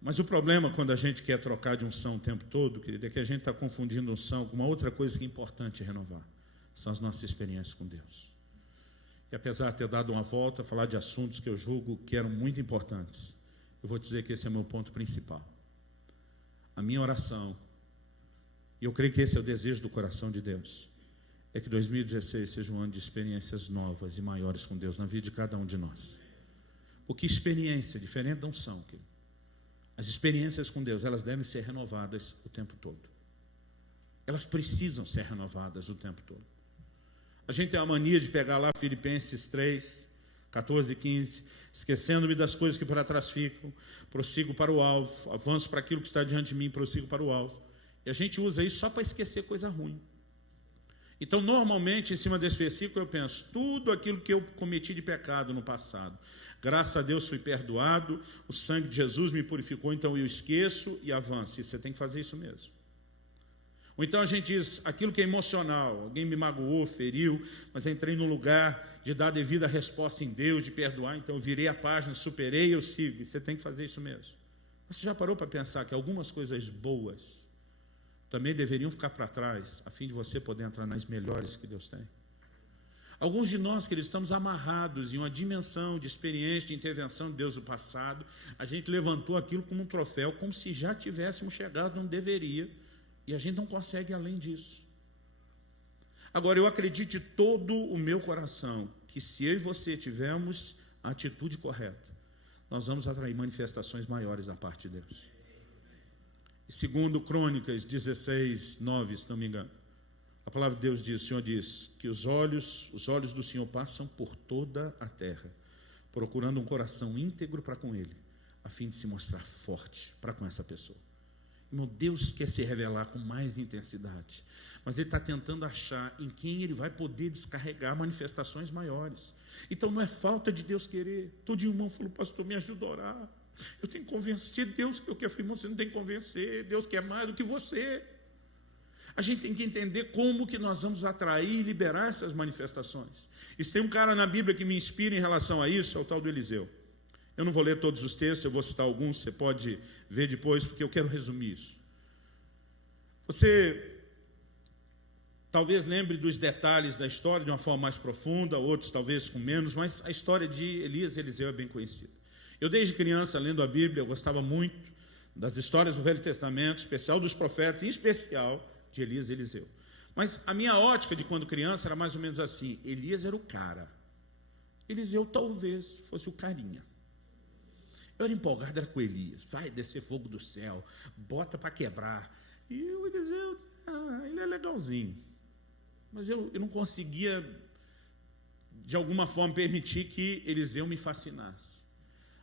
Mas o problema quando a gente quer trocar de unção o tempo todo, querido, é que a gente está confundindo unção com uma outra coisa que é importante renovar. São as nossas experiências com Deus. E apesar de ter dado uma volta, falar de assuntos que eu julgo que eram muito importantes, eu vou dizer que esse é o meu ponto principal. A minha oração, e eu creio que esse é o desejo do coração de Deus, é que 2016 seja um ano de experiências novas e maiores com Deus na vida de cada um de nós. Porque experiência, diferente da unção, querido, as experiências com Deus, elas devem ser renovadas o tempo todo. Elas precisam ser renovadas o tempo todo. A gente tem a mania de pegar lá Filipenses 3, 14 e 15, esquecendo-me das coisas que para trás ficam, prossigo para o alvo, avanço para aquilo que está diante de mim, prossigo para o alvo. E a gente usa isso só para esquecer coisa ruim. Então, normalmente, em cima desse versículo, eu penso, tudo aquilo que eu cometi de pecado no passado, graças a Deus fui perdoado, o sangue de Jesus me purificou, então eu esqueço e avanço. E você tem que fazer isso mesmo. Ou então a gente diz, aquilo que é emocional, alguém me magoou, feriu, mas eu entrei num lugar de dar a devida resposta em Deus, de perdoar, então eu virei a página, superei, eu sigo. E você tem que fazer isso mesmo. Você já parou para pensar que algumas coisas boas também deveriam ficar para trás, a fim de você poder entrar nas melhores que Deus tem? Alguns de nós, queridos, estamos amarrados em uma dimensão de experiência, de intervenção de Deus do passado. A gente levantou aquilo como um troféu, como se já tivéssemos chegado onde deveria, e a gente não consegue ir além disso. Agora, eu acredito de todo o meu coração que se eu e você tivermos a atitude correta, nós vamos atrair manifestações maiores da parte de Deus. E segundo Crônicas 16, 9, se não me engano, a palavra de Deus diz, o Senhor diz, que os olhos do Senhor passam por toda a terra, procurando um coração íntegro para com Ele, a fim de se mostrar forte para com essa pessoa. Irmão, Deus quer se revelar com mais intensidade, mas Ele está tentando achar em quem Ele vai poder descarregar manifestações maiores. Então não é falta de Deus querer. Todo irmão falou, pastor, me ajuda a orar. Eu tenho que convencer Deus que eu quero. Irmão, você não tem que convencer, Deus quer mais do que você. A gente tem que entender como que nós vamos atrair e liberar essas manifestações. E se tem um cara na Bíblia que me inspira em relação a isso, é o tal do Eliseu. Eu não vou ler todos os textos, eu vou citar alguns, você pode ver depois, porque eu quero resumir isso. Você talvez lembre dos detalhes da história de uma forma mais profunda, outros talvez com menos, mas a história de Elias e Eliseu é bem conhecida. Eu, desde criança, lendo a Bíblia, eu gostava muito das histórias do Velho Testamento, especial dos profetas, em especial de Elias e Eliseu. Mas a minha ótica de quando criança era mais ou menos assim: Elias era o cara, Eliseu talvez fosse o carinha. Eu era empolgado, era com Elias, vai descer fogo do céu, bota para quebrar. E o Eliseu, ele é legalzinho. Mas eu não conseguia, de alguma forma, permitir que Eliseu me fascinasse.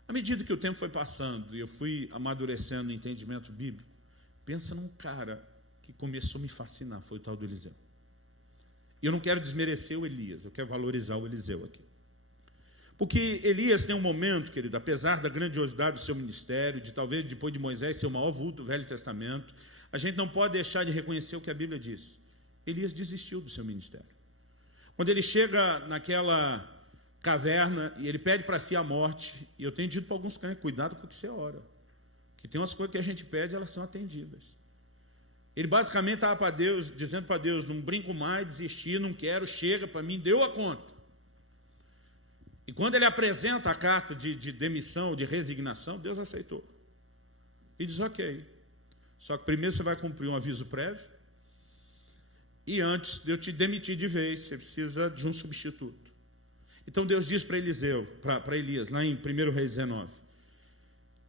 À medida que o tempo foi passando e eu fui amadurecendo o entendimento bíblico, pensa num cara que começou a me fascinar, foi o tal do Eliseu. E eu não quero desmerecer o Elias, eu quero valorizar o Eliseu aqui. Porque Elias tem um momento, querido, apesar da grandiosidade do seu ministério, de talvez depois de Moisés ser o maior vulto do Velho Testamento, a gente não pode deixar de reconhecer o que a Bíblia diz. Elias desistiu do seu ministério. Quando ele chega naquela caverna e ele pede para si a morte, e eu tenho dito para alguns crentes: cuidado com o que você ora, que tem umas coisas que a gente pede, elas são atendidas. Ele basicamente estava para Deus, dizendo para Deus: não brinco mais, desisti, não quero, chega para mim, deu a conta. E quando ele apresenta a carta de demissão, de resignação, Deus aceitou. E diz: ok, só que primeiro você vai cumprir um aviso prévio, e antes de eu te demitir de vez, você precisa de um substituto. Então Deus diz para Elias, lá em 1 Reis 19: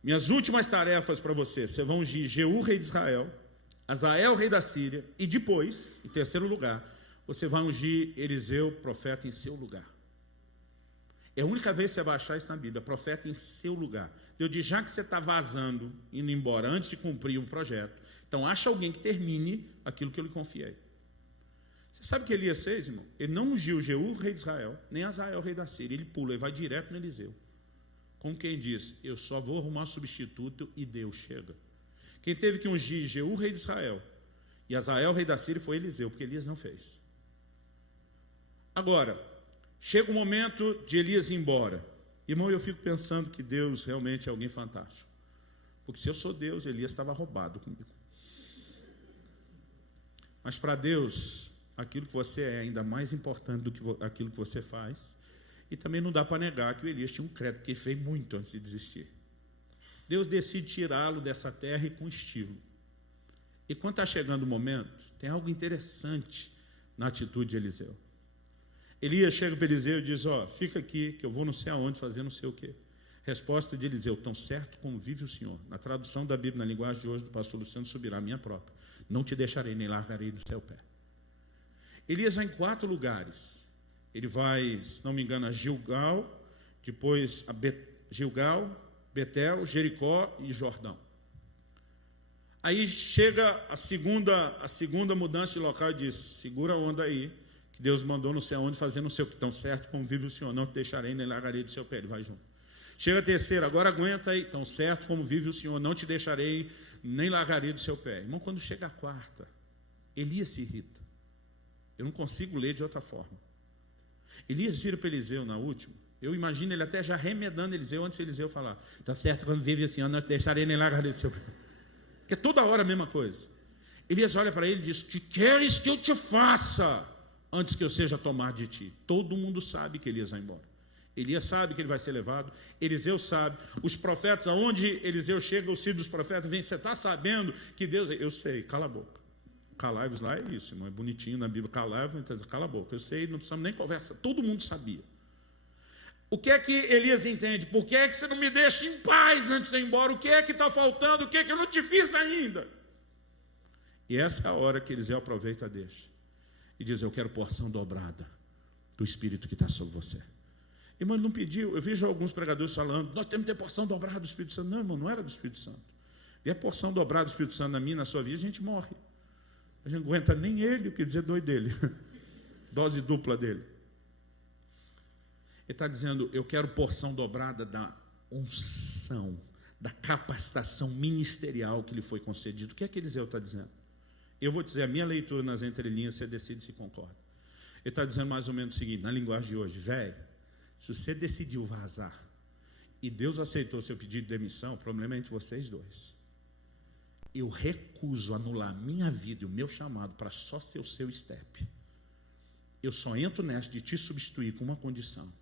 minhas últimas tarefas para você vão ungir Jeú, rei de Israel, Azael, rei da Síria, e depois, em terceiro lugar, você vai ungir Eliseu, profeta, em seu lugar. É a única vez que você vai achar isso na Bíblia: profeta em seu lugar. Deus diz: já que você está vazando, indo embora antes de cumprir o projeto, então acha alguém que termine aquilo que eu lhe confiei. Você sabe o que Elias fez, irmão? Ele não ungiu Jeú, rei de Israel, nem Azael, rei da Síria. Ele pula, ele vai direto no Eliseu. Como quem diz: eu só vou arrumar um substituto e Deus chega. Quem teve que ungir Jeú, rei de Israel, e Azael, rei da Síria, foi Eliseu, porque Elias não fez. Agora, chega o momento de Elias ir embora. Irmão, eu fico pensando que Deus realmente é alguém fantástico. Porque se eu sou Deus, Elias estava roubado comigo. Mas para Deus, aquilo que você é ainda mais importante do que aquilo que você faz. E também não dá para negar que o Elias tinha um crédito, porque ele fez muito antes de desistir. Deus decide tirá-lo dessa terra e com estilo. E quando está chegando o momento, tem algo interessante na atitude de Eliseu. Elias chega para Eliseu e diz: ó, fica aqui, que eu vou não sei aonde fazer não sei o quê. Resposta de Eliseu: tão certo como vive o Senhor. Na tradução da Bíblia, na linguagem de hoje do pastor Luciano Subirá, minha própria: não te deixarei nem largarei do teu pé. Elias vai em 4 lugares. Ele vai, se não me engano, a Gilgal, depois a Gilgal, Betel, Jericó e Jordão. Aí chega a segunda mudança de local e diz: segura a onda aí, que Deus mandou não sei aonde fazer não sei o que. Tão certo como vive o Senhor, não te deixarei nem largarei do seu pé. Ele vai junto. Chega a terceira: agora aguenta aí, tão certo como vive o Senhor, não te deixarei nem largarei do seu pé. Irmão, quando chega a quarta, Elias se irrita. Eu não consigo ler de outra forma. Elias vira para Eliseu na última. Eu imagino ele até já remedando Eliseu antes de Eliseu falar: tá certo, quando vive o Senhor, não te deixarei nem largarei do seu pé. Que é toda hora a mesma coisa. Elias olha para ele e diz: que queres que eu te faça antes que eu seja tomado de ti? Todo mundo sabe que Elias vai embora. Elias sabe que ele vai ser levado, Eliseu sabe, os profetas, aonde Eliseu chega, o filho dos profetas vem: você está sabendo que Deus... Eu sei, cala a boca. Calai-vos lá é isso, não é bonitinho na Bíblia, calai-vos, então cala a boca. Eu sei, não precisamos nem conversar, todo mundo sabia. O que é que Elias entende? Por que é que você não me deixa em paz antes de ir embora? O que é que está faltando? O que é que eu não te fiz ainda? E essa é a hora que Eliseu aproveita, deixa e diz: eu quero porção dobrada do Espírito que está sobre você. Irmão, ele não pediu. Eu vejo alguns pregadores falando: nós temos que ter porção dobrada do Espírito Santo. Não, irmão, não era do Espírito Santo. E a porção dobrada do Espírito Santo na minha, na sua vida, a gente morre. A gente não aguenta nem ele, o que dizer dois dele. Dose dupla dele. Ele está dizendo: eu quero porção dobrada da unção, da capacitação ministerial que lhe foi concedido. O que é que Eliseu está dizendo? Eu vou dizer a minha leitura nas entrelinhas, você decide se concorda. Ele está dizendo mais ou menos o seguinte, na linguagem de hoje: velho, se você decidiu vazar e Deus aceitou seu pedido de demissão, o problema é entre vocês dois. eu recuso anular a minha vida e o meu chamado para só ser o seu step. Eu só entro nessa de te substituir com uma condição: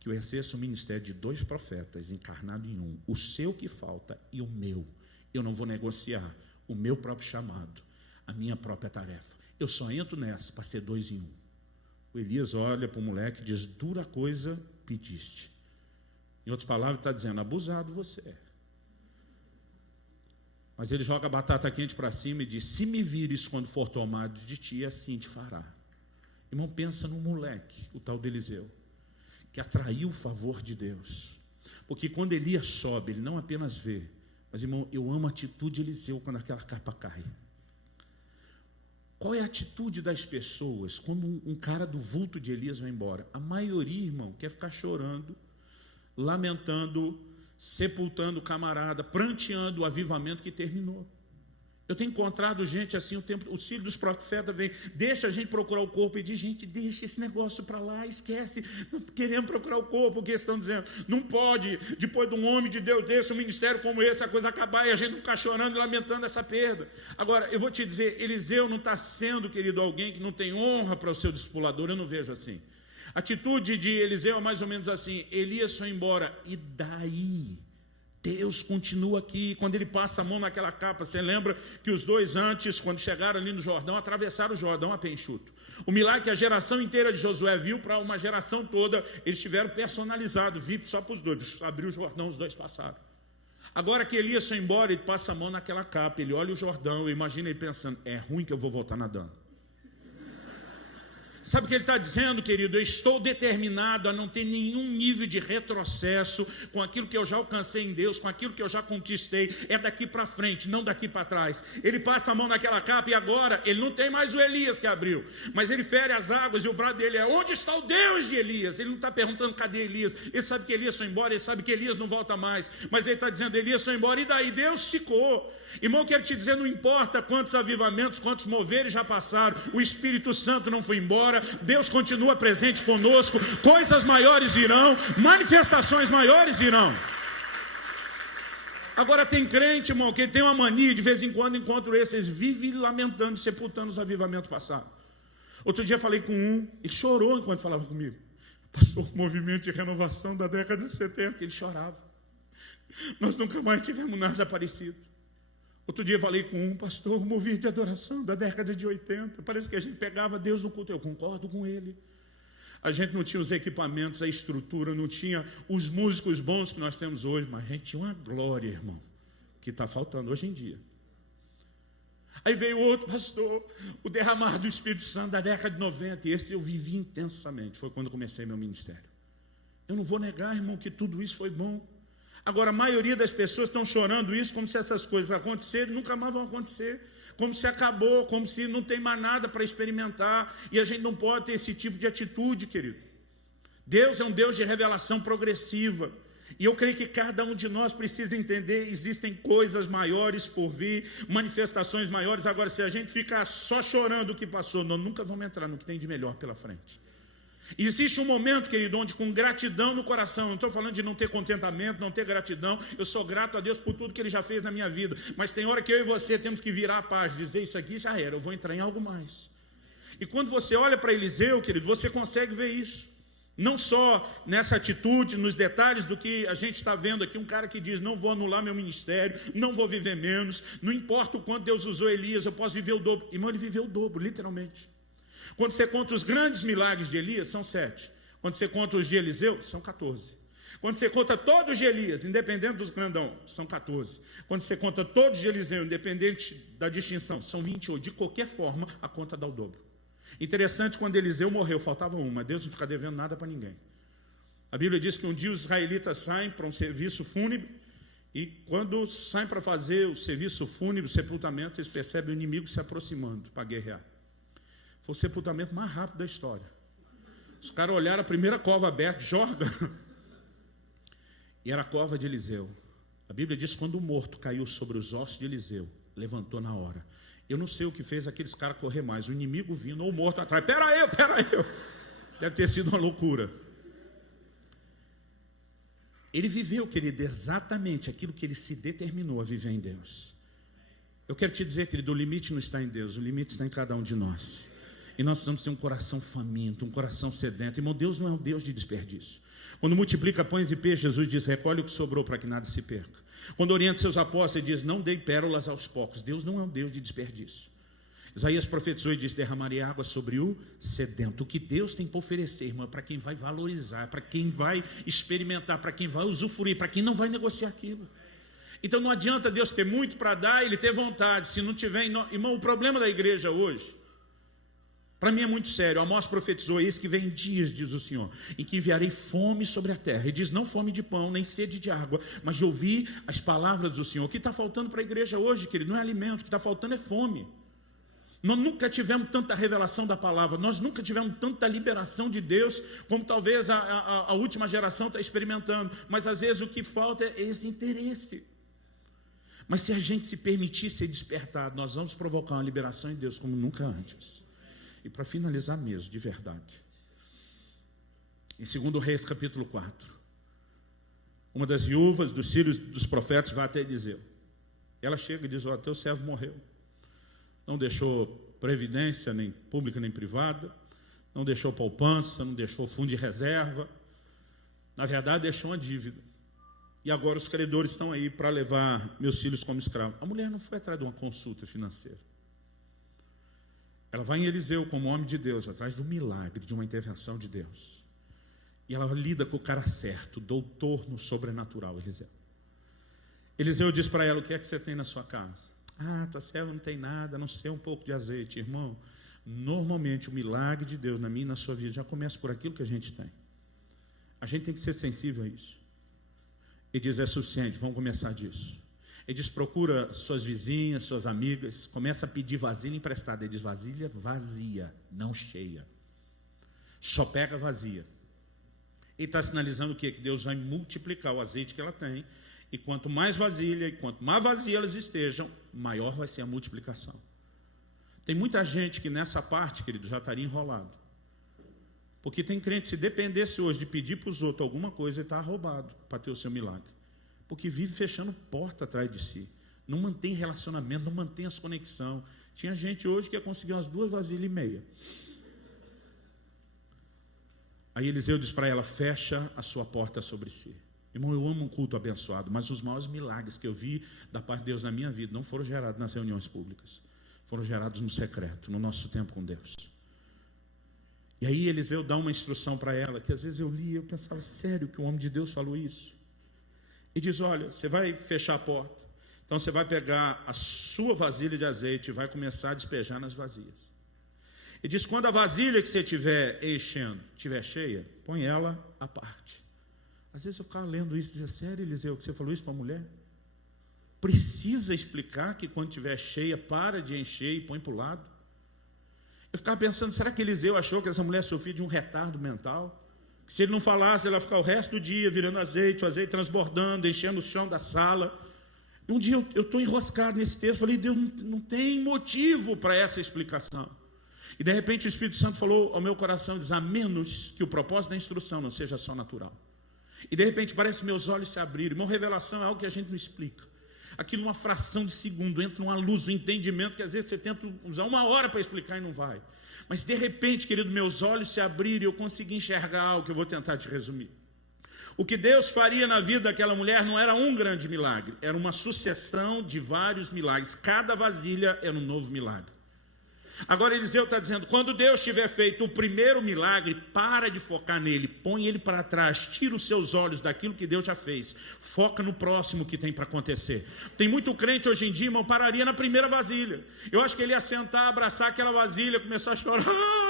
que eu exerça o ministério de 2 profetas encarnado em um, o seu que falta e o meu. Eu não vou negociar o meu próprio chamado, a minha própria tarefa. Eu só entro nessa para ser 2 em 1. O Elias olha para o moleque e diz: dura coisa pediste. Em outras palavras, está dizendo: abusado você é. Mas ele joga a batata quente para cima e diz: se me vires quando for tomado de ti, assim te fará. Irmão, pensa no moleque, o tal de Eliseu, que atraiu o favor de Deus. Porque quando Elias sobe, ele não apenas vê, mas, irmão, eu amo a atitude de Eliseu quando aquela capa cai. Qual é a atitude das pessoas quando um cara do vulto de Elias vai embora? A maioria, irmão, quer ficar chorando, lamentando, sepultando o camarada, pranteando o avivamento que terminou. Eu tenho encontrado gente assim o tempo. Os filhos dos profetas vêm, deixa a gente procurar o corpo, e diz: gente, deixa esse negócio para lá, esquece, não queremos procurar o corpo, porque estão dizendo, não pode, depois de um homem de Deus desse, um ministério como esse, a coisa acabar e a gente não ficar chorando e lamentando essa perda. Agora, eu vou te dizer, Eliseu não está sendo, querido, alguém que não tem honra para o seu discipulador. Eu não vejo assim. A atitude de Eliseu é mais ou menos assim: Elias foi embora, e daí? Deus continua aqui. Quando ele passa a mão naquela capa, você lembra que os 2 antes, quando chegaram ali no Jordão, atravessaram o Jordão a pé enxuto. O milagre que a geração inteira de Josué viu, para uma geração toda, eles tiveram personalizado, VIP só para os 2, abriu o Jordão, os 2 passaram. Agora que Elias foi embora, ele passa a mão naquela capa, ele olha o Jordão, imagina ele pensando: é ruim que eu vou voltar nadando. Sabe o que ele está dizendo, querido? Eu estou determinado a não ter nenhum nível de retrocesso com aquilo que eu já alcancei em Deus, com aquilo que eu já conquistei. É daqui para frente, não daqui para trás. Ele passa a mão naquela capa e agora ele não tem mais o Elias que abriu, mas ele fere as águas e o brado dele é: onde está o Deus de Elias? Ele não está perguntando cadê Elias. Ele sabe que Elias foi embora, ele sabe que Elias não volta mais, mas ele está dizendo: Elias foi embora, e daí? Deus ficou. Irmão, eu quero te dizer, não importa quantos avivamentos, quantos moveres já passaram, o Espírito Santo não foi embora. Deus continua presente conosco, coisas maiores virão, manifestações maiores virão. Agora tem crente, irmão, que tem uma mania, de vez em quando encontro esses, vive lamentando, sepultando os avivamentos passados. Outro dia falei com um, ele chorou enquanto falava comigo: pastor, movimento de renovação da década de 70, ele chorava. Nós nunca mais tivemos nada parecido. Outro dia falei com um: pastor, movimento de adoração da década de 80, parece que a gente pegava Deus no culto. Eu concordo com ele. A gente não tinha os equipamentos, a estrutura, não tinha os músicos bons que nós temos hoje, mas a gente tinha uma glória, irmão, que está faltando hoje em dia. Aí veio outro: pastor, o derramar do Espírito Santo da década de 90, e esse eu vivi intensamente, foi quando comecei meu ministério. Eu não vou negar, irmão, que tudo isso foi bom. Agora, a maioria das pessoas estão chorando isso como se essas coisas aconteceram e nunca mais vão acontecer, como se acabou, como se não tem mais nada para experimentar, e a gente não pode ter esse tipo de atitude, querido. Deus é um Deus de revelação progressiva, e eu creio que cada um de nós precisa entender: existem coisas maiores por vir, manifestações maiores. Agora, se a gente ficar só chorando o que passou, nós nunca vamos entrar no que tem de melhor pela frente. Existe um momento, querido, onde com gratidão no coração, não estou falando de não ter contentamento, não ter gratidão, eu sou grato a Deus por tudo que Ele já fez na minha vida, mas tem hora que eu e você temos que virar a página, dizer: isso aqui já era, eu vou entrar em algo mais. E quando você olha para Eliseu, querido, você consegue ver isso, não só nessa atitude, nos detalhes do que a gente está vendo aqui, um cara que diz: não vou anular meu ministério, não vou viver menos, não importa o quanto Deus usou Elias, eu posso viver o dobro. Irmão, ele viveu o dobro, literalmente. Quando você conta os grandes milagres de Elias, são 7. Quando você conta os de Eliseu, são 14. Quando você conta todos de Elias, independente dos grandão, são 14. Quando você conta todos de Eliseu, independente da distinção, são 28. De qualquer forma, a conta dá o dobro. Interessante, quando Eliseu morreu, faltava um, mas Deus não fica devendo nada para ninguém. A Bíblia diz que um dia os israelitas saem para um serviço fúnebre, e quando saem para fazer o serviço fúnebre, o sepultamento, eles percebem o inimigo se aproximando para guerrear. Foi o sepultamento mais rápido da história. Os caras olharam a primeira cova aberta, joga, e era a cova de Eliseu. A Bíblia diz que quando o morto caiu sobre os ossos de Eliseu, levantou na hora. Eu não sei o que fez aqueles caras correr mais, o inimigo vindo ou o morto atrás. Pera eu. Deve ter sido uma loucura. Ele viveu, querido, exatamente aquilo que ele se determinou a viver em Deus. Eu quero te dizer, querido, o limite não está em Deus, o limite está em cada um de nós. E nós precisamos ter um coração faminto, um coração sedento. Irmão, Deus não é um Deus de desperdício. Quando multiplica pães e peixes, Jesus diz, recolhe o que sobrou para que nada se perca. Quando orienta seus apóstolos, ele diz, não dei pérolas aos porcos. Deus não é um Deus de desperdício. Isaías profetizou e diz, derramarei água sobre o sedento. O que Deus tem para oferecer, irmão, para quem vai valorizar, para quem vai experimentar, para quem vai usufruir, para quem não vai negociar aquilo. Então não adianta Deus ter muito para dar, Ele ter vontade. Se não tiver, irmão, o problema da igreja hoje, para mim é muito sério. Amós profetizou isso, que vem dias, diz o Senhor, em que enviarei fome sobre a terra. E diz, não fome de pão, nem sede de água, mas de ouvir as palavras do Senhor. O que está faltando para a igreja hoje, querido, não é alimento, o que está faltando é fome. Nós nunca tivemos tanta revelação da palavra, nós nunca tivemos tanta liberação de Deus, como talvez a última geração está experimentando. Mas às vezes o que falta é esse interesse. Mas se a gente se permitir ser despertado, nós vamos provocar uma liberação em Deus como nunca antes. E para finalizar mesmo, de verdade, em 2 Reis capítulo 4, uma das viúvas dos filhos dos profetas vai até Eliseu. Ela chega e diz, ó, teu servo morreu. Não deixou previdência, nem pública nem privada, não deixou poupança, não deixou fundo de reserva. Na verdade, deixou uma dívida. E agora os credores estão aí para levar meus filhos como escravos. A mulher não foi atrás de uma consulta financeira. Ela vai em Eliseu como homem de Deus, atrás do milagre, de uma intervenção de Deus. E ela lida com o cara certo, doutor no sobrenatural, Eliseu. Eliseu diz para ela, o que é que você tem na sua casa? Ah, tua serva não tem nada, a não ser um pouco de azeite. Irmão, normalmente o milagre de Deus na minha e na sua vida já começa por aquilo que a gente tem. A gente tem que ser sensível a isso. Ele diz, é suficiente, vamos começar disso. Ele diz, procura suas vizinhas, suas amigas, começa a pedir vasilha emprestada. Ele diz, vasilha vazia, não cheia. Só pega vazia. Ele está sinalizando o quê? Que Deus vai multiplicar o azeite que ela tem. E quanto mais vasilha, e quanto mais vazia elas estejam, maior vai ser a multiplicação. Tem muita gente que nessa parte, querido, já estaria enrolado. Porque tem crente, se dependesse hoje de pedir para os outros alguma coisa, ele está roubado para ter o seu milagre. Porque vive fechando porta atrás de si. Não mantém relacionamento, não mantém as conexões. Tinha gente hoje que ia conseguir umas 2 vasilhas e meia. Aí Eliseu diz para ela, fecha a sua porta sobre si. Irmão, eu amo um culto abençoado, mas os maiores milagres que eu vi da parte de Deus na minha vida não foram gerados nas reuniões públicas. Foram gerados no secreto, no nosso tempo com Deus. E aí Eliseu dá uma instrução para ela, que às vezes eu li e eu pensava, sério que o homem de Deus falou isso? E diz, olha, você vai fechar a porta, então você vai pegar a sua vasilha de azeite e vai começar a despejar nas vazias. E diz, quando a vasilha que você estiver enchendo, estiver cheia, põe ela à parte. Às vezes eu ficava lendo isso e dizia, sério, Eliseu, que você falou isso para a mulher? Precisa explicar que quando estiver cheia, para de encher e põe para o lado? Eu ficava pensando, será que Eliseu achou que essa mulher sofria de um retardo mental? Que se ele não falasse, ela ia ficar o resto do dia virando azeite, o azeite transbordando, enchendo o chão da sala. E um dia eu estou enroscado nesse texto, falei, Deus, não tem motivo para essa explicação. E de repente o Espírito Santo falou ao meu coração, diz, a menos que o propósito da instrução não seja só natural. E de repente parece que meus olhos se abriram. Uma revelação é algo que a gente não explica. Aquilo numa fração de segundo, entra uma luz do entendimento que às vezes você tenta usar 1 hora para explicar e não vai. Mas de repente, querido, meus olhos se abriram e eu consegui enxergar algo que eu vou tentar te resumir. O que Deus faria na vida daquela mulher não era um grande milagre, era uma sucessão de vários milagres. Cada vasilha era um novo milagre. Agora Eliseu está dizendo, quando Deus tiver feito o primeiro milagre, para de focar nele, põe ele para trás, tira os seus olhos daquilo que Deus já fez, foca no próximo que tem para acontecer. Tem muito crente hoje em dia, irmão, pararia na primeira vasilha. Eu acho que ele ia sentar, abraçar aquela vasilha, começar a chorar,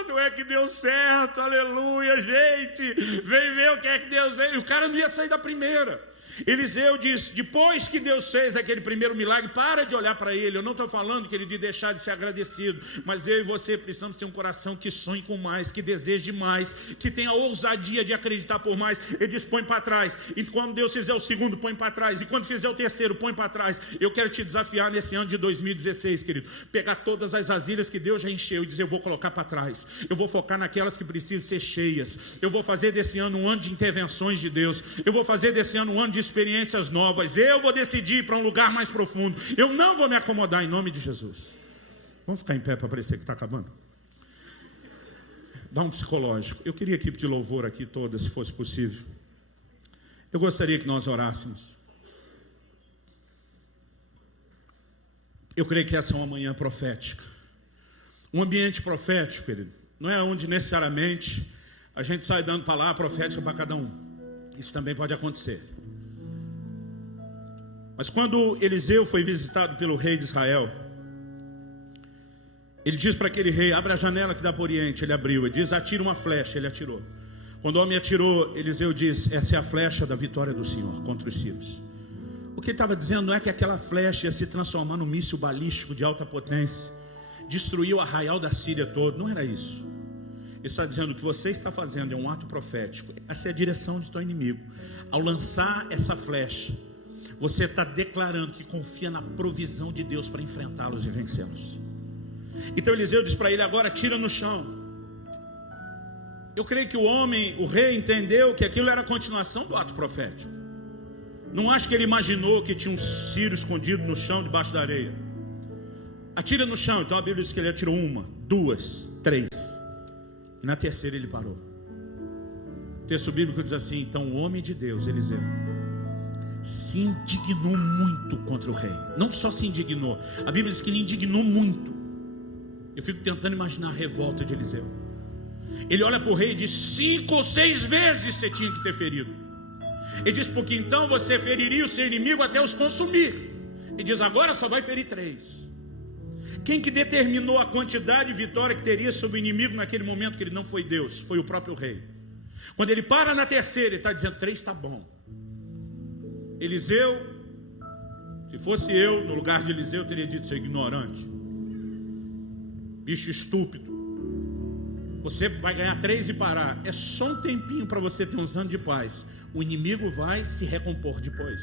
não é que deu certo, aleluia, gente, vem ver o que é que Deus fez. E o cara não ia sair da primeira. Eliseu diz, depois que Deus fez aquele primeiro milagre, para de olhar para ele. Eu não estou falando, querido, de deixar de ser agradecido, mas eu e você precisamos ter um coração que sonhe com mais, que deseje mais, que tenha ousadia de acreditar por mais. Ele diz, põe para trás. E quando Deus fizer o segundo, põe para trás. E quando fizer o terceiro, põe para trás. Eu quero te desafiar nesse ano de 2016, querido, pegar todas as vasilhas que Deus já encheu e dizer, eu vou colocar para trás. Eu vou focar naquelas que precisam ser cheias. Eu vou fazer desse ano um ano de intervenções de Deus. Eu vou fazer desse ano um ano de experiências novas. Eu vou decidir ir para um lugar mais profundo. Eu não vou me acomodar em nome de Jesus. Vamos ficar em pé para parecer que está acabando? Dá um psicológico. Eu queria a equipe de louvor aqui toda, se fosse possível. Eu gostaria que nós orássemos. Eu creio que essa é uma manhã profética. Um ambiente profético, querido, não é onde necessariamente a gente sai dando palavra profética para cada um. Isso também pode acontecer. Mas quando Eliseu foi visitado pelo rei de Israel, ele diz para aquele rei: abre a janela que dá para o oriente. Ele abriu. Ele diz: atira uma flecha. Ele atirou. Quando o homem atirou, Eliseu diz: essa é a flecha da vitória do Senhor contra os sírios. O que ele estava dizendo não é que aquela flecha ia se transformar num míssil balístico de alta potência, destruir o arraial da Síria todo. Não era isso. Ele está dizendo: o que você está fazendo é um ato profético. Essa é a direção de teu inimigo. Ao lançar essa flecha, você está declarando que confia na provisão de Deus para enfrentá-los e vencê-los. Então Eliseu diz para ele: agora tira no chão. Eu creio que o rei entendeu que aquilo era a continuação do ato profético. Não acho que ele imaginou que tinha um sírio escondido no chão, debaixo da areia. Atira no chão. Então a Bíblia diz que ele atirou 1, 2, 3. E na terceira ele parou. O texto bíblico diz assim: então o homem de Deus, Eliseu, se indignou muito contra o rei. Não só se indignou, a Bíblia diz que ele indignou muito. Eu fico tentando imaginar a revolta de Eliseu. Ele olha para o rei e diz: 5 ou 6 vezes você tinha que ter ferido. Ele diz: porque então você feriria o seu inimigo até os consumir. Ele diz: agora só vai ferir 3. Quem que determinou a quantidade de vitória que teria sobre o inimigo naquele momento que ele não foi Deus? Foi o próprio rei. Quando ele para na terceira, ele está dizendo: 3 está bom. Eliseu, se fosse eu, no lugar de Eliseu, eu teria dito: seu ignorante, bicho estúpido, você vai ganhar 3 e parar. É só um tempinho para você ter uns anos de paz. O inimigo vai se recompor depois.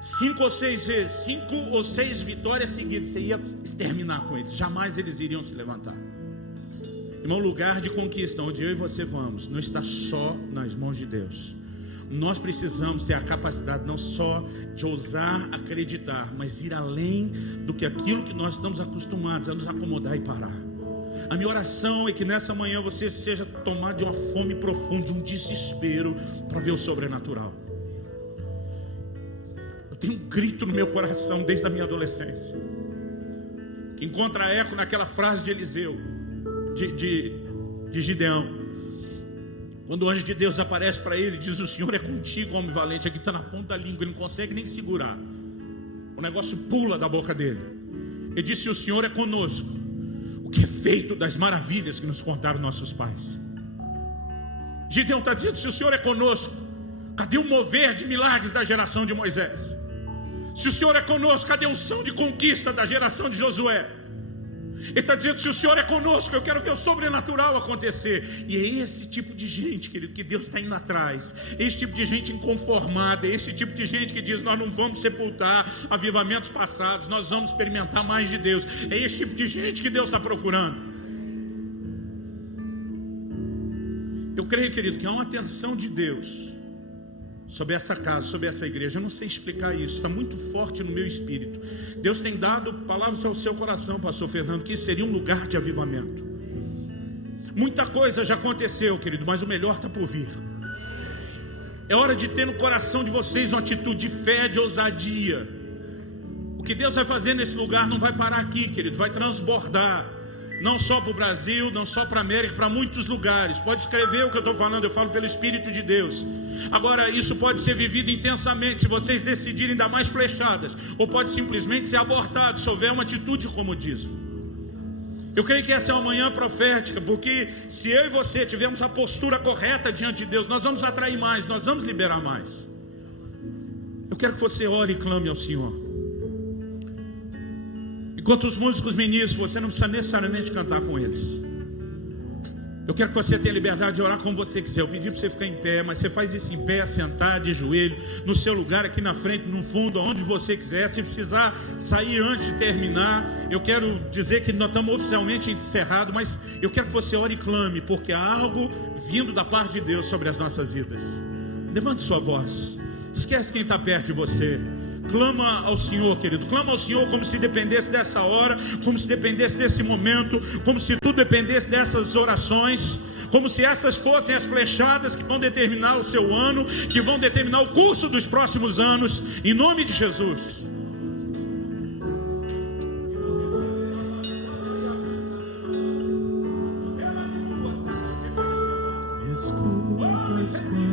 5 ou 6 vezes, 5 ou 6 vitórias seguidas, você ia exterminar com eles. Jamais eles iriam se levantar. Irmão, lugar de conquista onde eu e você vamos não está só nas mãos de Deus. Nós precisamos ter a capacidade não só de ousar acreditar, mas ir além do que aquilo que nós estamos acostumados a nos acomodar e parar. A minha oração é que nessa manhã você seja tomado de uma fome profunda, de um desespero para ver o sobrenatural. Eu tenho um grito no meu coração desde a minha adolescência, que encontra eco naquela frase de Eliseu, de Gideão. Quando o anjo de Deus aparece para ele, diz: o Senhor é contigo, homem valente. Aqui está na ponta da língua, ele não consegue nem segurar. O negócio pula da boca dele. Ele disse: o Senhor é conosco. O que é feito das maravilhas que nos contaram nossos pais. Gideão está dizendo: se o Senhor é conosco, cadê o mover de milagres da geração de Moisés? Se o Senhor é conosco, cadê a unção de conquista da geração de Josué? Ele está dizendo: se o Senhor é conosco, eu quero ver o sobrenatural acontecer. E é esse tipo de gente, querido, que Deus está indo atrás. Esse tipo de gente inconformada. Esse tipo de gente que diz: nós não vamos sepultar avivamentos passados, nós vamos experimentar mais de Deus. É esse tipo de gente que Deus está procurando. Eu creio, querido, que há uma atenção de Deus sobre essa casa, sobre essa igreja. Eu não sei explicar isso, está muito forte no meu espírito. Deus tem dado palavras ao seu coração, pastor Fernando, que isso seria um lugar de avivamento. Muita coisa já aconteceu, querido, mas o melhor está por vir. É hora de ter no coração de vocês uma atitude de fé, de ousadia. O que Deus vai fazer nesse lugar não vai parar aqui, querido, vai transbordar. Não só para o Brasil, não só para a América, para muitos lugares. Pode escrever o que eu estou falando, eu falo pelo Espírito de Deus. Agora, isso pode ser vivido intensamente se vocês decidirem dar mais flechadas, ou pode simplesmente ser abortado se houver uma atitude como dízimo. Eu creio que essa é uma manhã profética, porque se eu e você tivermos a postura correta diante de Deus, nós vamos atrair mais, nós vamos liberar mais. Eu quero que você ore e clame ao Senhor. Enquanto os músicos ministram, você não precisa necessariamente cantar com eles. Eu quero que você tenha liberdade de orar como você quiser. Eu pedi para você ficar em pé, mas você faz isso em pé, sentar, de joelho, no seu lugar, aqui na frente, no fundo, onde você quiser. Se precisar sair antes de terminar, eu quero dizer que nós estamos oficialmente encerrados, mas eu quero que você ore e clame, porque há algo vindo da parte de Deus sobre as nossas vidas. Levante sua voz. Esquece quem está perto de você. Clama ao Senhor, querido. Clama ao Senhor como se dependesse dessa hora, como se dependesse desse momento, como se tudo dependesse dessas orações, como se essas fossem as flechadas que vão determinar o seu ano, que vão determinar o curso dos próximos anos, em nome de Jesus. Escutas quando